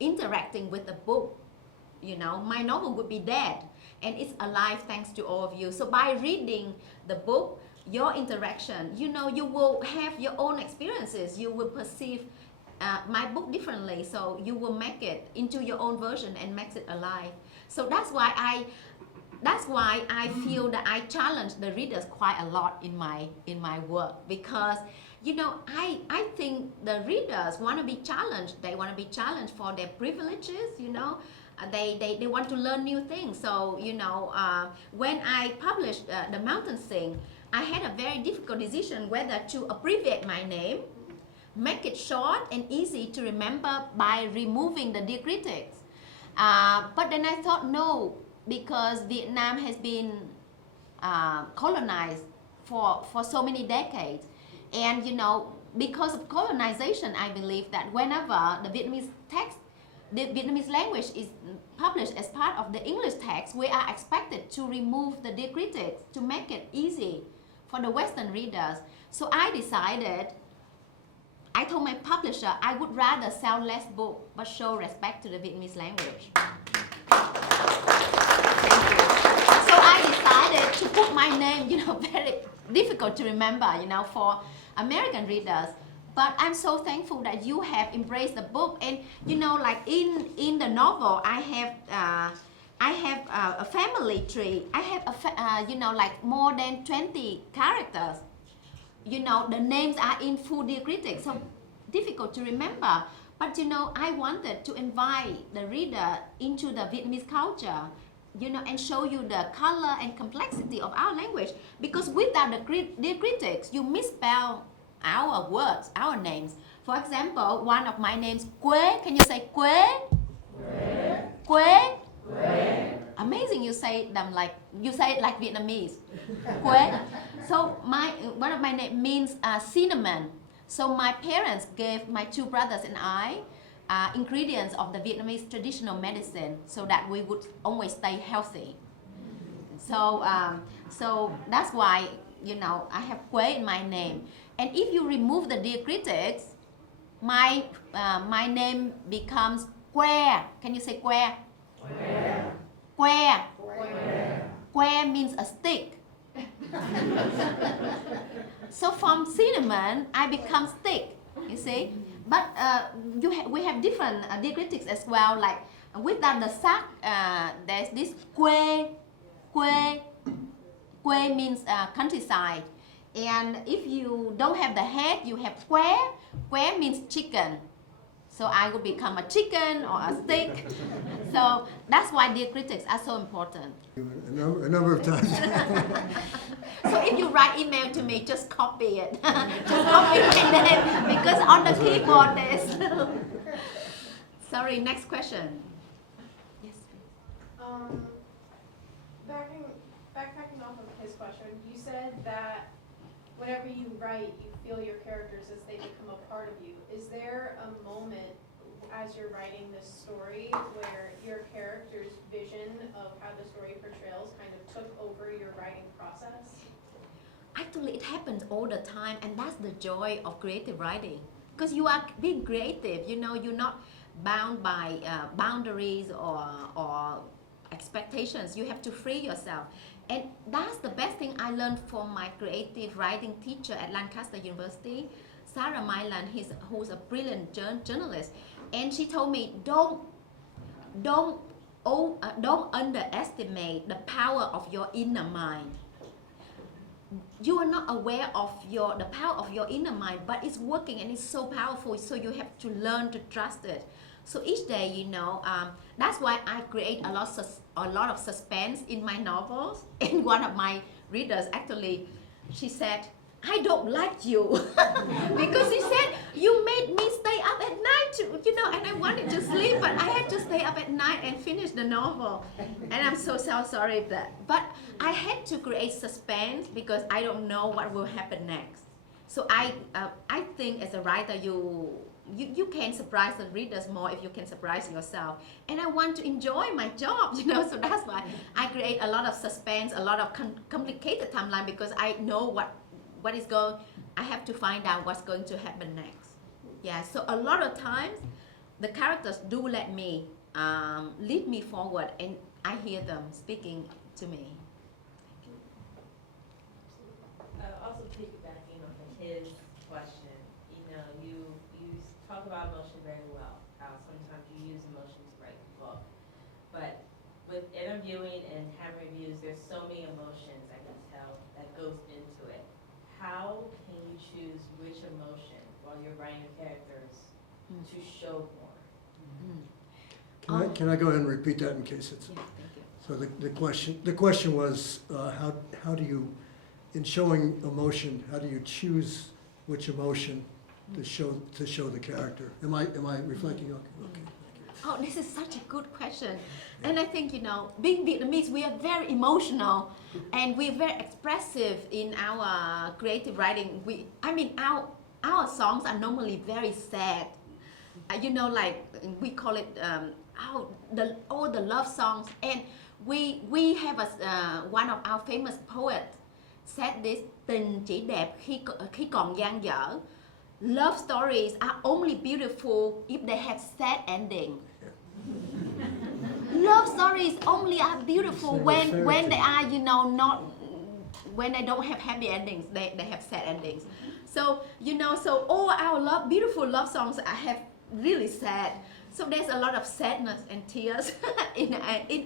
interacting with the book, you know, my novel would be dead. And it's alive thanks to all of you. So by reading the book, your interaction, you know, you will have your own experiences. You will perceive my book differently. So you will make it into your own version and makes it alive. So that's why I feel that I challenge the readers quite a lot in my work, because you know, I think the readers want to be challenged. They want to be challenged for their privileges, you know. They want to learn new things. So, you know, when I published The Mountain Sing, I had a very difficult decision whether to abbreviate my name, make it short and easy to remember by removing the diacritics. But then I thought, no, because Vietnam has been colonized for so many decades. And, you know, because of colonization, I believe that whenever the Vietnamese language is published as part of the English text, we are expected to remove the diacritics to make it easy for the Western readers. So I told my publisher I would rather sell less books but show respect to the Vietnamese language. So I decided to put my name, you know, very difficult to remember, you know, for American readers. But I'm so thankful that you have embraced the book. And, you know, like in the novel, I have a family tree. I have, you know, like more than 20 characters. You know, the names are in full diacritics, so difficult to remember. But, you know, I wanted to invite the reader into the Vietnamese culture, you know, and show you the color and complexity of our language. Because without the diacritics, you misspell our words, our names. For example, one of my names, Quế. Can you say Quế? Quế. Quế. Quế. Amazing, you say them like Vietnamese. Quế. So one of my names means cinnamon. So my parents gave my two brothers and I ingredients of the Vietnamese traditional medicine so that we would always stay healthy. So so that's why, you know, I have Quế in my name. And if you remove the diacritics, my name becomes Que. Can you say Que? Que. Que. Que means a stick. So from cinnamon, I become stick. You see, but we have different diacritics as well. Like without the sac, there's this Que. Que. Que means countryside. And if you don't have the head, you have Que. Que means chicken. So I will become a chicken or a stick. So that's why diacritics are so important. A number of times. So if you write email to me, just copy it. Just copy my name because on the keyboard there's. Sorry, next question. Yes. Backpacking off of his question, you said that whenever you write, you feel your characters as they become a part of you. Is there a moment as you're writing this story where your character's vision of how the story portrays kind of took over your writing process? Actually, it happens all the time, and that's the joy of creative writing. Because you are being creative, you know, you're not bound by boundaries or expectations. You have to free yourself. And that's the best thing I learned from my creative writing teacher at Lancaster University, Sarah Mylan, who's a brilliant journalist. And she told me, don't underestimate the power of your inner mind. You are not aware of the power of your inner mind, but it's working and it's so powerful, so you have to learn to trust it. So each day, you know, that's why I create a lot of suspense in my novels. And one of my readers actually, she said, I don't like you. Because she said, you made me stay up at night, you know, and I wanted to sleep, but I had to stay up at night and finish the novel. And I'm so sorry for that. But I had to create suspense because I don't know what will happen next. So I think as a writer, you can surprise the readers more if you can surprise yourself. And I want to enjoy my job, you know, so that's why I create a lot of suspense, a lot of complicated timeline, because I know what is going, I have to find out what's going to happen next. Yeah, so a lot of times the characters do let me lead me forward, and I hear them speaking to me. Also piggybacking on his question, you know, you talk about emotion very well, how sometimes you use emotion to write the book. But with interviewing and having reviews, there's so many emotions I can tell that goes into it. how can you choose which emotion while you're writing your characters to show more? Can I go ahead and repeat that in case it's, Yeah, thank you. so the question was, how do you, in showing emotion, how do you choose which emotion to show the character? Am I reflecting? Okay. Oh, this is such a good question. And I think, being Vietnamese, we are very emotional and we're very expressive in our creative writing. Our songs are normally very sad. Like we call it all the love songs. And we have one of our famous poets said this: tình chỉ đẹp khi còn dang dở. Love stories are only beautiful if they have sad ending. Love stories only are beautiful Same when with when fairy they are not when they don't have happy endings. They have sad endings. So so all our beautiful love songs have really sad. So there's a lot of sadness and tears in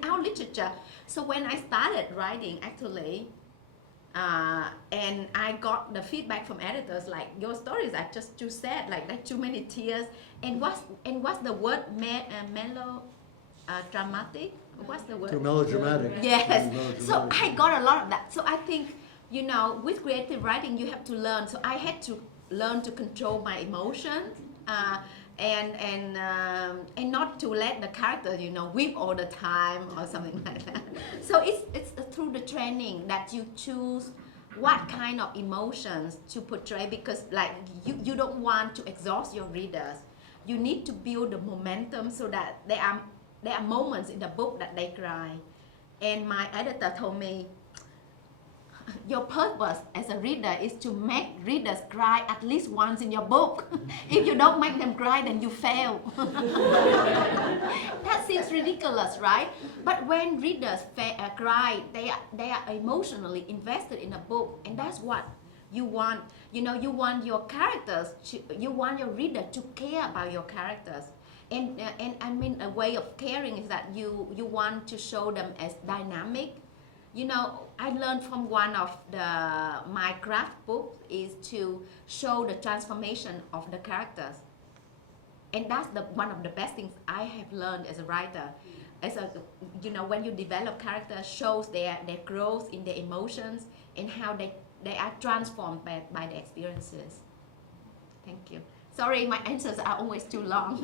our literature. So when I started writing, actually, and I got the feedback from editors like, your stories are just too sad, like too many tears. And what's the word? Dramatic? What's the word? Too melodramatic. Yes. Melodramatic. So I got a lot of that. So I think, with creative writing, you have to learn. So I had to learn to control my emotions, and not to let the character, weep all the time or something like that. So it's through the training that you choose what kind of emotions to portray, because like you don't want to exhaust your readers. You need to build the momentum so that there are moments in the book that they cry. And my editor told me, your purpose as a reader is to make readers cry at least once in your book. If you don't make them cry, then you fail. That seems ridiculous, right? But when readers cry, they are emotionally invested in a book, and that's what you want. You want your characters you want your reader to care about your characters. And I mean, a way of caring is that you want to show them as dynamic. I learned from one of my craft books is to show the transformation of the characters. And that's one of the best things I have learned as a writer. When you develop characters, shows their growth in their emotions and how they are transformed by the experiences. Thank you. Sorry, my answers are always too long.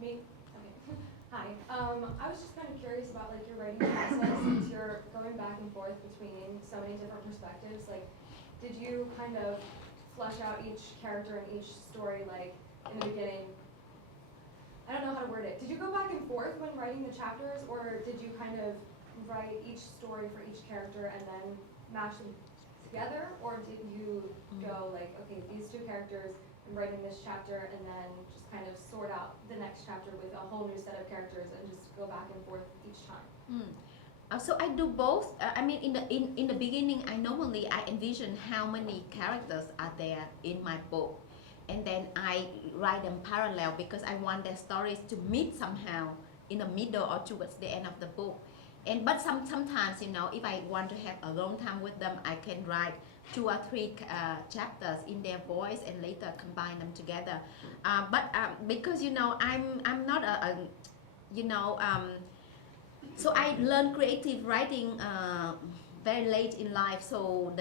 Me? Okay. Hi. I was just kind of curious about your writing process, since you're going back and forth between so many different perspectives. Did you kind of flesh out each character and each story in the beginning? I don't know how to word it. Did you go back and forth when writing the chapters, or did you kind of write each story for each character and then mash them together, or did you go okay, these two characters, I'm writing this chapter, and then just kind of sort out the next chapter with a whole new set of characters and just go back and forth each time? So I do both. In the beginning, I envision how many characters are there in my book, and then I write them parallel because I want their stories to meet somehow in the middle or towards the end of the book. But sometimes, if I want to have a long time with them, I can write 2 or 3 chapters in their voice and later combine them together. Because I'm not so I learned creative writing very late in life. So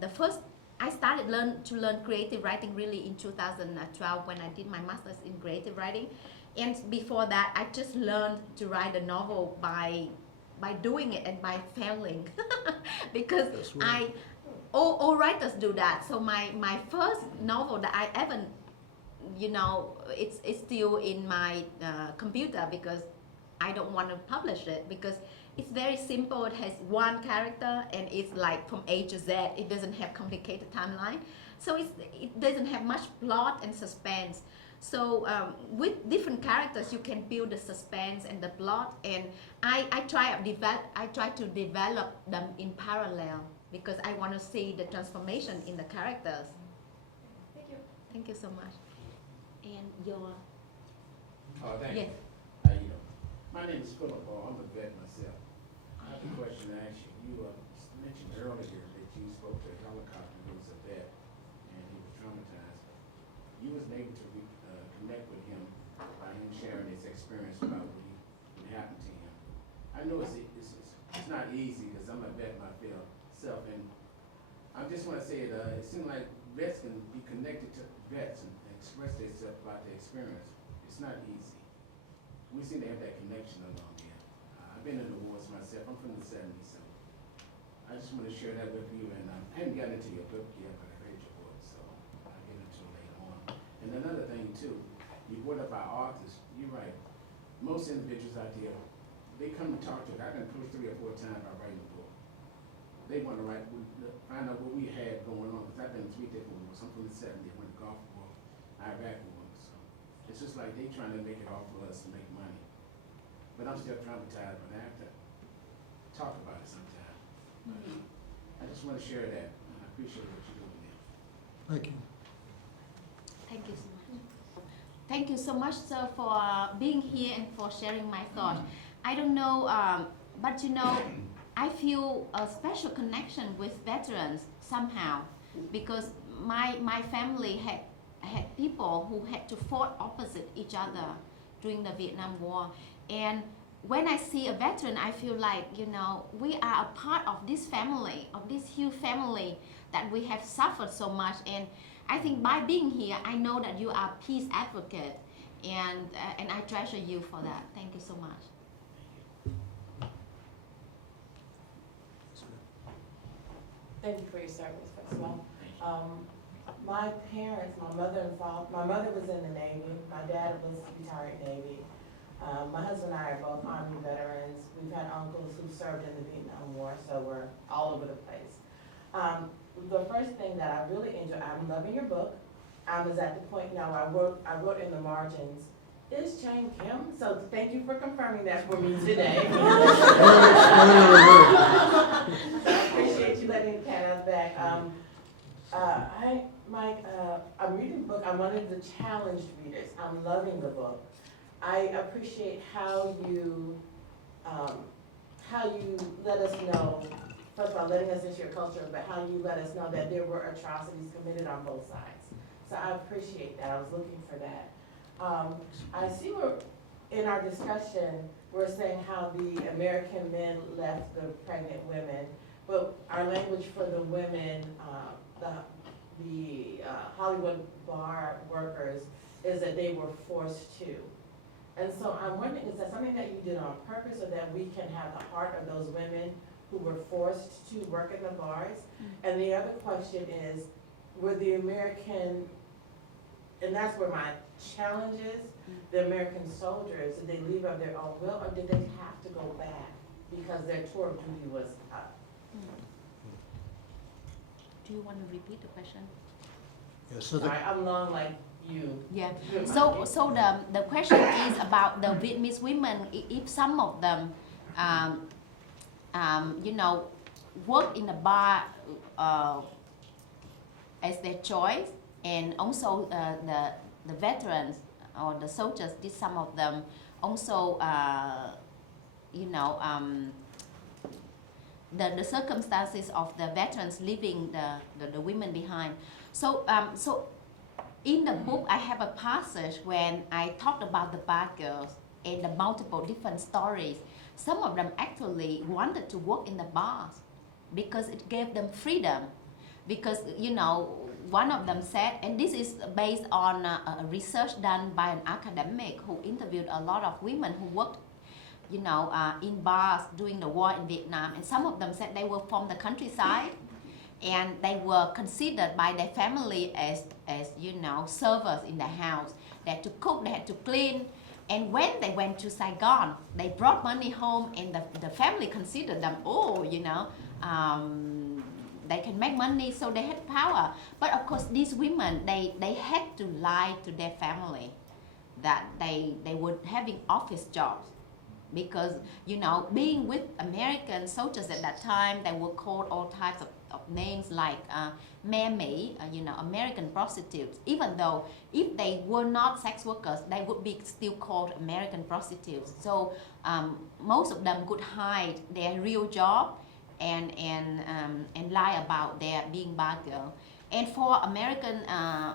the first I started to learn creative writing really in 2012 when I did my master's in creative writing. And before that, I just learned to write a novel by doing it and by failing. Because all writers do that. So my first novel that I ever, it's still in my computer because I don't want to publish it, because it's very simple. It has one character and it's from A to Z. It doesn't have complicated timeline. So it doesn't have much plot and suspense. So with different characters, you can build the suspense and the plot. And I try to develop them in parallel because I want to see the transformation in the characters. Thank you. Thank you so much. And your Oh, thank yes. you. How you doing? My name is Philip. I'm a vet myself. I have a question to ask you. You mentioned earlier that you spoke to a helicopter who was a vet and he was traumatized. You wasn't able to connect with him by him sharing his experience about what happened to him. I know it's not easy because I'm a vet myself, and I just want to say it seems like vets can be connected to vets and express themselves about their experience. It's not easy. We seem to have that connection along here. I've been in the wars myself. I'm from the 70s, so I just want to share that with you. And I haven't gotten into your book yet, but I read your book, so I'll get into it later on. And another thing too, you brought up our authors. You're right. Most individuals out there, they come and talk to us. I've been approached 3 or 4 times by writing a book. They want to find out what we had going on. Because I've been in 3 different wars. I'm from the 70s. I went to Gulf War, Iraq War. So it's just like they trying to make it all for us to make money. But I'm still traumatized, but I have to talk about it sometime. I just want to share that. I appreciate what you're doing there. Thank you. Thank you so much. Thank you so much, sir, for being here and for sharing my thoughts. I don't know, but you know, I feel a special connection with veterans somehow, because my family had people who had to fight opposite each other during the Vietnam War. And when I see a veteran, I feel like, you know, we are a part of this family, of this huge family that we have suffered so much. And I think by being here, I know that you are a peace advocate, and I treasure you for that. Thank you so much. Thank you for your service, first of all. My parents, my mother and father, my mother was in the Navy, my dad was retired Navy. My husband and I are both Army veterans. We've had uncles who served in the Vietnam War, so we're all over the place. The first thing that I really enjoy, I'm loving your book. I was at the point now where I wrote in the margins, is Chang Kim? So thank you for confirming that for me today. So I appreciate you letting the cat out back. I'm reading the book. I'm one of the challenged readers. I'm loving the book. I appreciate how you let us know, first of all, letting us into your culture, but how you let us know that there were atrocities committed on both sides. So I appreciate that. I was looking for that. I see in our discussion, we're saying how the American men left the pregnant women, but our language for the women, the Hollywood bar workers, is that they were forced to. And so I'm wondering, is that something that you did on purpose, so that we can have the heart of those women who were forced to work in the bars? And the other question is, were the American, and that's where my challenge is, the American soldiers, did they leave of their own will, or did they have to go back because their tour of duty was up? Do you want to repeat the question? Yeah, so Sorry, I'm long like you. Yeah. So the question is about the Vietnamese women. If some of them, you know, work in a bar as their choice, and also the veterans or the soldiers, did some of them also, you know, the circumstances of the veterans leaving the women behind. So in the book, I have a passage when I talked about the bar girls and the multiple different stories. Some of them actually wanted to work in the bars because it gave them freedom. Because, you know, one of them said, and this is based on a research done by an academic who interviewed a lot of women who worked, you know, in bars during the war in Vietnam. And some of them said they were from the countryside, and they were considered by their family as you know, servers in the house. They had to cook, they had to clean. And when they went to Saigon, they brought money home, and the family considered them, oh, you know, they can make money, so they had power. But of course, these women, they had to lie to their family that they were having office jobs. Because, you know, being with American soldiers at that time, they were called all types of of names like Mammy, American prostitutes, even though if they were not sex workers, they would be still called American prostitutes. So most of them could hide their real job and lie about their being bar girl. And for American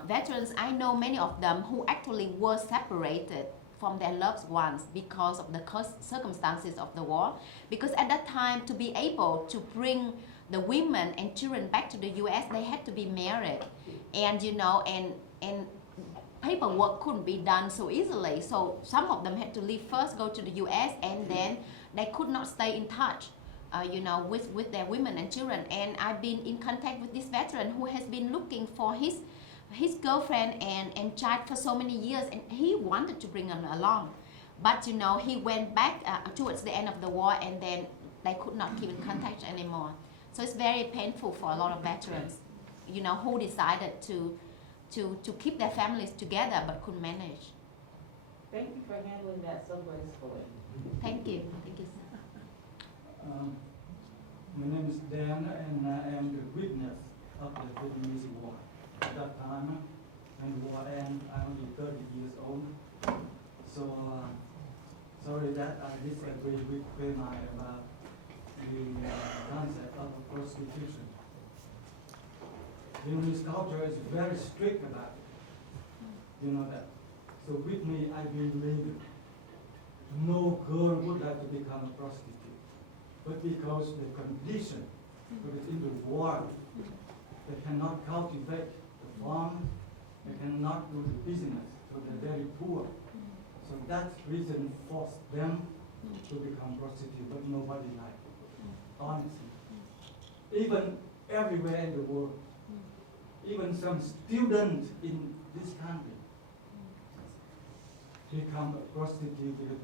veterans, I know many of them who actually were separated from their loved ones because of the circumstances of the war. Because at that time, to be able to bring the women and children back to the US, they had to be married. And and paperwork couldn't be done so easily. So some of them had to leave first, go to the US, and then they could not stay in touch. With their women and children. And I've been in contact with this veteran who has been looking for his girlfriend and child for so many years, and he wanted to bring them along. But he went back towards the end of the war, and then they could not keep in contact anymore. So it's very painful for a lot of veterans, who decided to keep their families together but couldn't manage. Thank you for handling that so gracefully. Thank you. Thank you. My name is Dan, and I am the witness of the Vietnamese War. At that time, when the war ended, I'm only 30 years old. So, sorry that I disagree with Mai about the concept of prostitution. Vietnamese culture is very strict about it. You know that. So with me, I believe no girl would like to become a prostitute. But because the condition, because in the war, they cannot cultivate the farm, they cannot do the business, so they're very poor. So that reason forced them to become prostitutes, but nobody liked it, honestly. Even everywhere in the world, even some students in this country become a prostitute because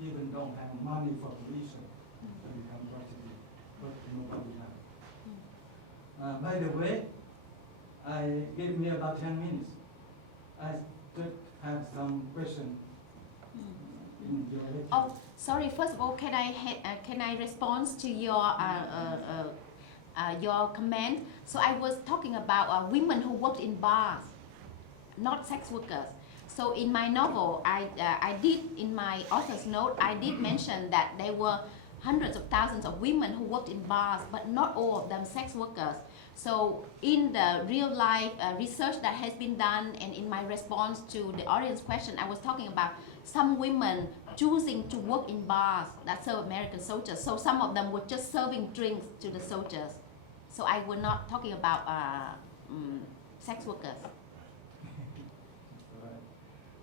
they don't have money for tuition. Become prostitute, but nobody has. By the way, give me about 10 minutes. I just have some question in your lecture. Oh, sorry. First of all, can I respond to your comment? So I was talking about women who worked in bars, not sex workers. So in my novel, I did, in my author's note, I did mention that there were hundreds of thousands of women who worked in bars, but not all of them sex workers. So in the real life research that has been done, and in my response to the audience question, I was talking about some women choosing to work in bars that serve American soldiers. So some of them were just serving drinks to the soldiers. So I was not talking about sex workers. Right.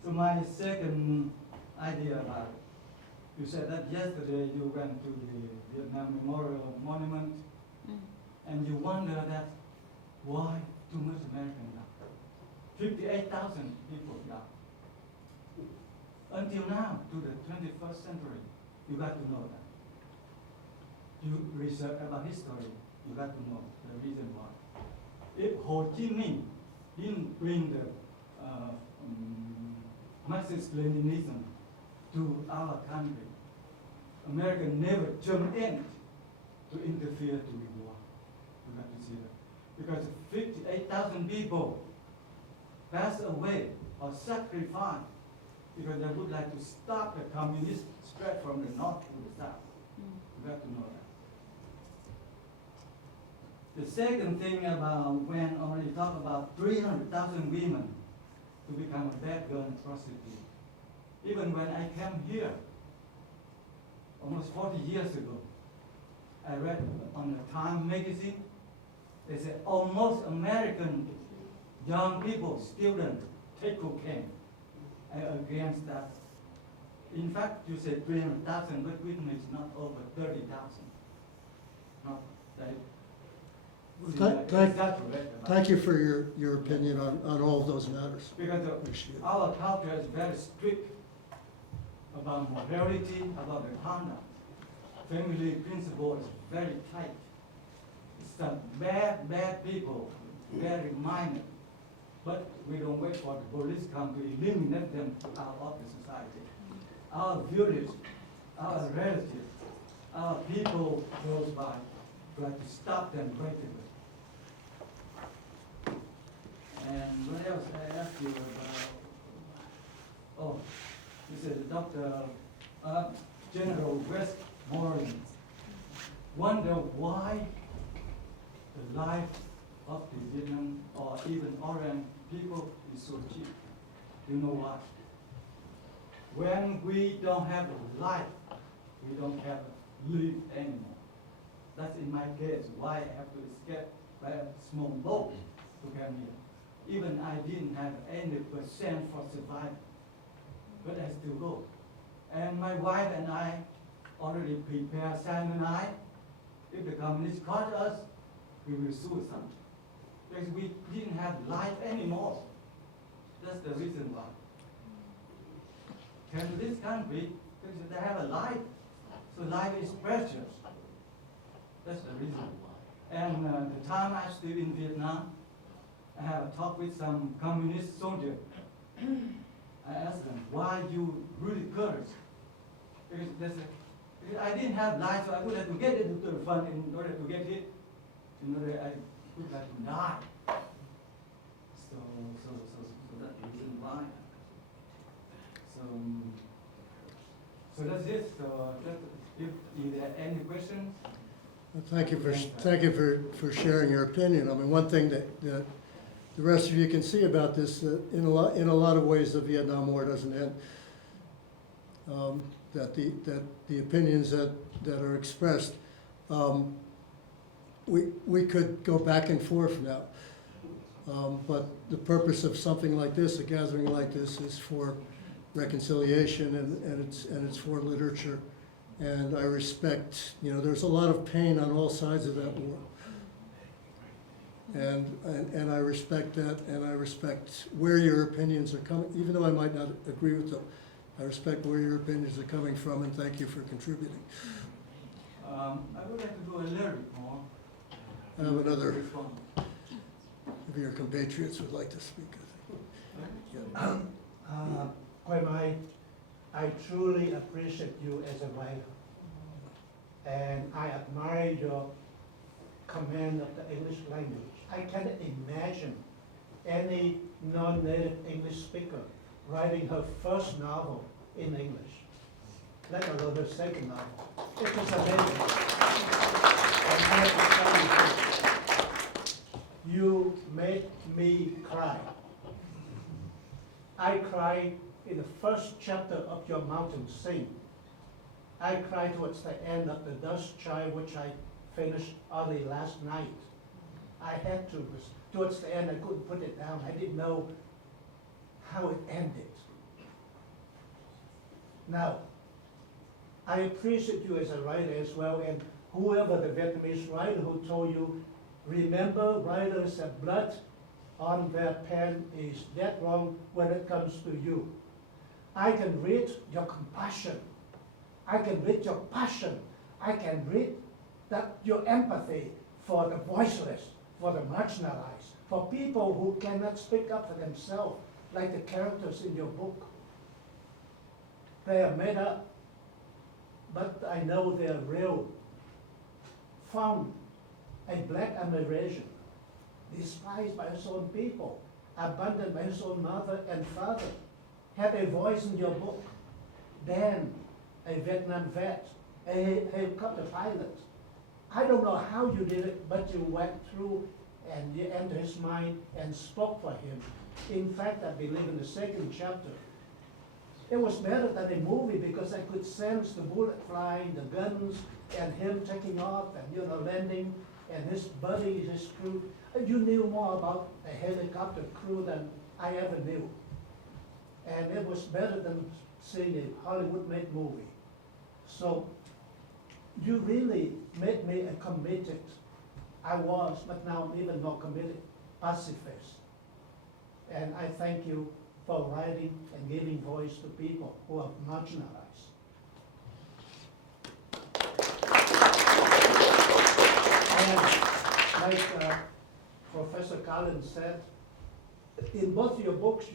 So my second idea about it. You said that yesterday you went to the Vietnam Memorial Monument, and you wonder that why too much American died. 58,000 people died. Until now, to the 21st century, you got to know that. You research about history, you got to know the reason why. If Ho Chi Minh didn't bring the Marxist-Leninism to our country, America never jumped in to interfere to the war. You have to see that. Because 58,000 people passed away or sacrificed because they would like to stop the communist spread from the north to the south. You have to know that. The second thing about when already talk about 300,000 women to become a bad girl and prostitute. Even when I came here, almost 40 years ago, I read on the Time magazine, they said almost American young people, students, take cocaine. I against that. In fact, you said 300,000, but with me it's not over 30,000. Not that. Thank you for your opinion on all of those matters. Because Appreciate it. our culture is very strict about morality, about the conduct. Family principle is very tight. Some bad people, very minor. But we don't wait for the police come to eliminate them out of the society. Our village, our relatives, our people goes by, try to stop them break it. And what else I asked you about? Oh, you said Dr. General Westmoreland wonder why the life of the Vietnam or even Orient people is so cheap. You know why? When we don't have a life, we don't have a live anymore. That's in my case why I have to escape by a small boat to come here. Even I didn't have any percent for survival, but I still go. And my wife and I already prepared cyanide. If the communists caught us, we will suicide. Because we didn't have life anymore. That's the reason why. Came to this country because they have a life. So life is precious. That's the reason why. And the time I still in Vietnam, I have a talk with some communist soldiers. I asked them, why you really courage? Because they said, I didn't have life, so I would have to get into the fund in order to get it. In order I would have to die. So that's the reason why. So that's it. So if there are any questions. Well, thank you for sharing your opinion. I mean, one thing that the rest of you can see about this, in a lot of ways, the Vietnam War doesn't end. That the opinions that are expressed, we could go back and forth now. But the purpose of something like this, a gathering like this, is for reconciliation and it's for literature. And I respect, there's a lot of pain on all sides of that war. And I respect that, and I respect where your opinions are coming, even though I might not agree with them. I respect where your opinions are coming from, and thank you for contributing. I would like to do a little bit more. I have another, if your compatriots would like to speak. Quay Mai, I truly appreciate you as a writer. And I admire your command of the English language. I can't imagine any non-native English speaker writing her first novel in English, let alone her second novel. It was amazing. And I have to tell you, you made me cry. I cried in the first chapter of your Mountain Sing. I cried towards the end of The Dust Child, which I finished early last night. I had to, because towards the end I couldn't put it down. I didn't know how it ended. Now, I appreciate you as a writer as well, and whoever the Vietnamese writer who told you, remember, writers have blood on their pen is dead wrong when it comes to you. I can read your compassion. I can read your passion. I can read that your empathy for the voiceless, for the marginalized, for people who cannot speak up for themselves, like the characters in your book. They are made up, but I know they are real. Found a black Amerasian, despised by his own people, abandoned by his own mother and father, had a voice in your book. Dan, a Vietnam vet, a helicopter pilot. I don't know how you did it, but you went through and you entered his mind and spoke for him. In fact, I believe in the second chapter, it was better than a movie because I could sense the bullet flying, the guns, and him taking off and landing, and his buddy, his crew. You knew more about a helicopter crew than I ever knew. And it was better than seeing a Hollywood-made movie. So you really made me a committed, I was, but now I'm even more committed, pacifist. And I thank you for writing and giving voice to people who are marginalized. And like Professor Collins said, in both your books,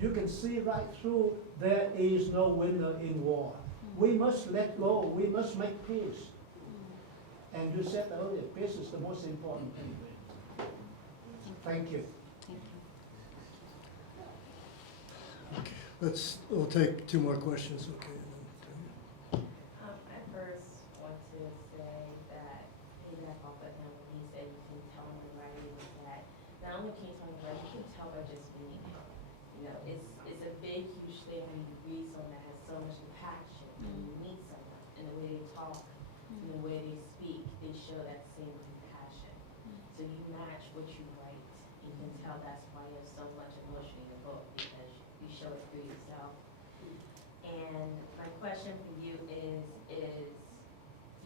you can see right through there is no winner in war. We must let go. We must make peace. And you said earlier, peace is the most important thing. Thank you. we'll take two more questions, okay? and then- I first want to say that, piggyback off of him, when he said you can tell him the writing was that, not only can you tell him the writing, you can tell by just reading him. You know, it's a big, huge thing when you read someone that has so much passion, and you meet someone, and the way they talk, and the way they speak, they show that same compassion. So you match what you write, you can tell that's why you have so much emotion in your book, because you show it through yourself. And my question for you is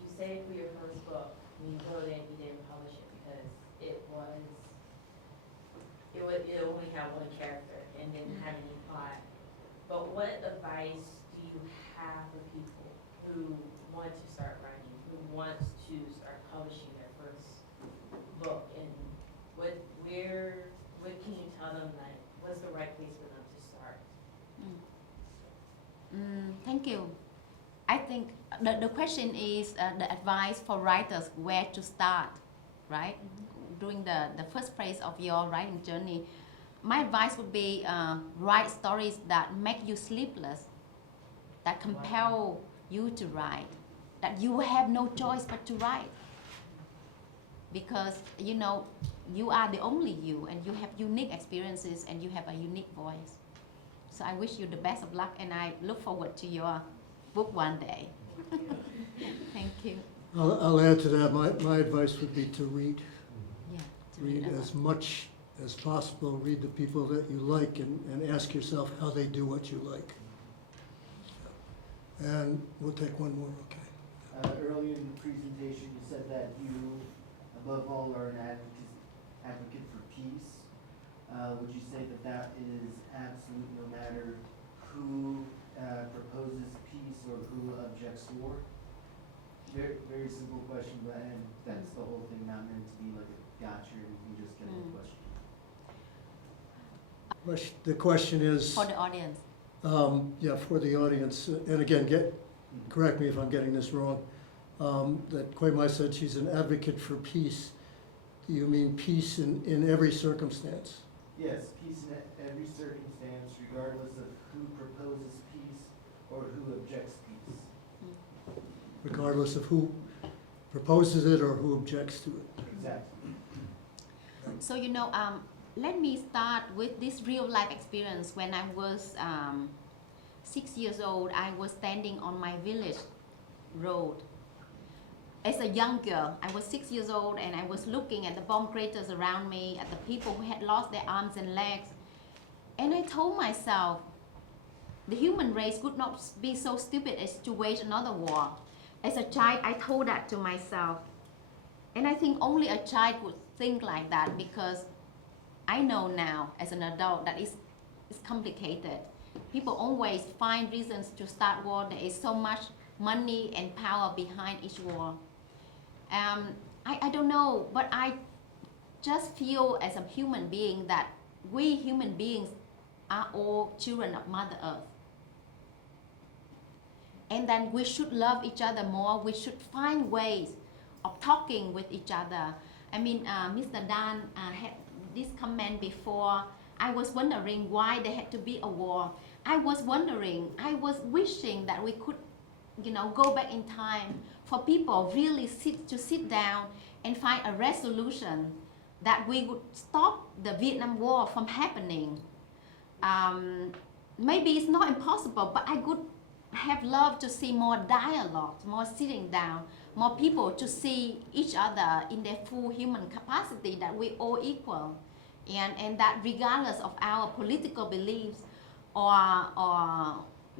you say for your first book, when you wrote it, you didn't publish it because it only had one character and didn't have any plot. But what advice do you have for people who want to start writing, who wants to start publishing their first book? And what can you tell them, like, what's the right place for them to start? Thank you. I think the question is the advice for writers where to start, right? During the first phase of your writing journey. My advice would be write stories that make you sleepless, that compel you to write, that you have no choice but to write. Because, you know, you are the only you, and you have unique experiences, and you have a unique voice. So I wish you the best of luck, and I look forward to your book one day. Thank you. I'll add to that, my advice would be to read. Yeah. Read as much as possible, read the people that you like, and ask yourself how they do what you like. And we'll take one more, okay? Earlier in the presentation, you said that you, above all, are an advocate for peace. Would you say that that is absolute no matter who proposes peace or who objects to war? Very, very simple question, but and that's the whole thing, not meant to be like a gotcha, you can just get a question. The question is, For the audience. yeah, for the audience, and again, correct me if I'm getting this wrong, that Kwe Mai said she's an advocate for peace. Do you mean peace in every circumstance? Yes, peace in every circumstance, regardless of who proposes peace or who objects peace. Regardless of who proposes it or who objects to it. Exactly. So, you know, let me start with this real life experience. When I was 6 years old, I was standing on my village road. As a young girl, I was 6 years old, and I was looking at the bomb craters around me, at the people who had lost their arms and legs. And I told myself, the human race could not be so stupid as to wage another war. As a child, I told that to myself. And I think only a child would think like that, because I know now as an adult that it's complicated. People always find reasons to start war. There is so much money and power behind each war. I don't know, but I just feel as a human being that we human beings are all children of Mother Earth. And then we should love each other more. We should find ways of talking with each other. I mean, Mr. Dan had this comment before. I was wondering why there had to be a war. I was wishing that we could, you know, go back in time for people really sit down and find a resolution that we would stop the Vietnam War from happening. Maybe it's not impossible, but I would have loved to see more dialogue, more sitting down, more people to see each other in their full human capacity, that we all equal, and that regardless of our political beliefs or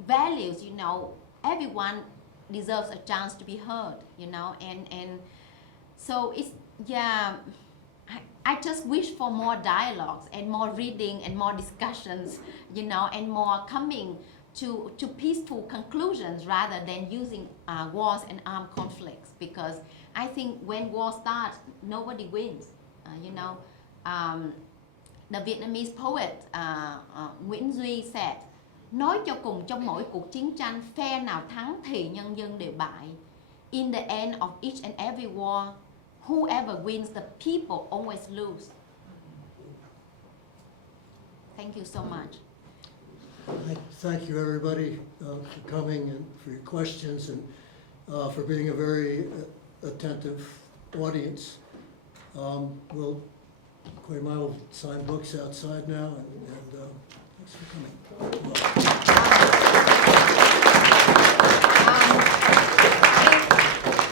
values, you know, everyone deserves a chance to be heard, you know, and so it's, yeah, I just wish for more dialogues and more reading and more discussions, you know, and more coming to peaceful conclusions rather than using wars and armed conflicts, because I think when war starts, nobody wins, you know. The Vietnamese poet Nguyễn Duy said, nói cho cùng trong mỗi cuộc chiến tranh, phe nào thắng thì nhân dân đều bại. In the end of each and every war, whoever wins, the people always lose. Thank you so much. Thank you, everybody, for coming and for your questions and for being a very attentive audience. Quay Mai will sign books outside now, and thanks for coming.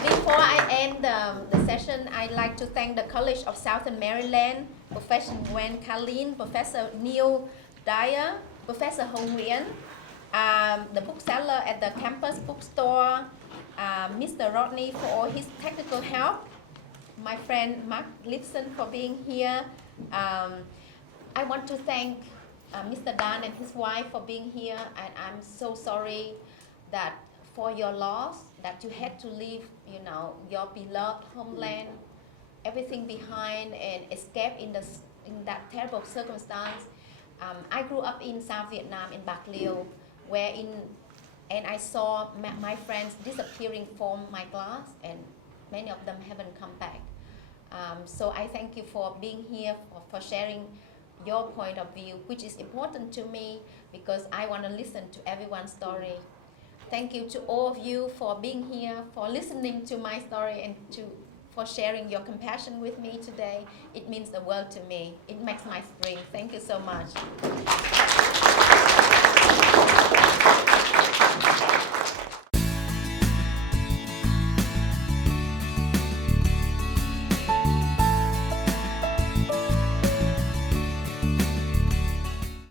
Before I end the session, I'd like to thank the College of Southern Maryland, Professor Gwen Carlin, Professor Neil Dyer, Professor Hong Nguyen, the bookseller at the campus bookstore, Mr. Rodney for all his technical help, my friend Mark Lipson for being here. I want to thank Mr. Dan and his wife for being here, and I'm so sorry that for your loss, that you had to leave, you know, your beloved homeland, everything behind, and escape in that terrible circumstance. I grew up in South Vietnam, in Bạc Liêu, and I saw my friends disappearing from my class, and many of them haven't come back. So I thank you for being here, for sharing your point of view, which is important to me because I want to listen to everyone's story. Thank you to all of you for being here, for listening to my story, and for sharing your compassion with me today. It means the world to me. It makes my spring. Thank you so much.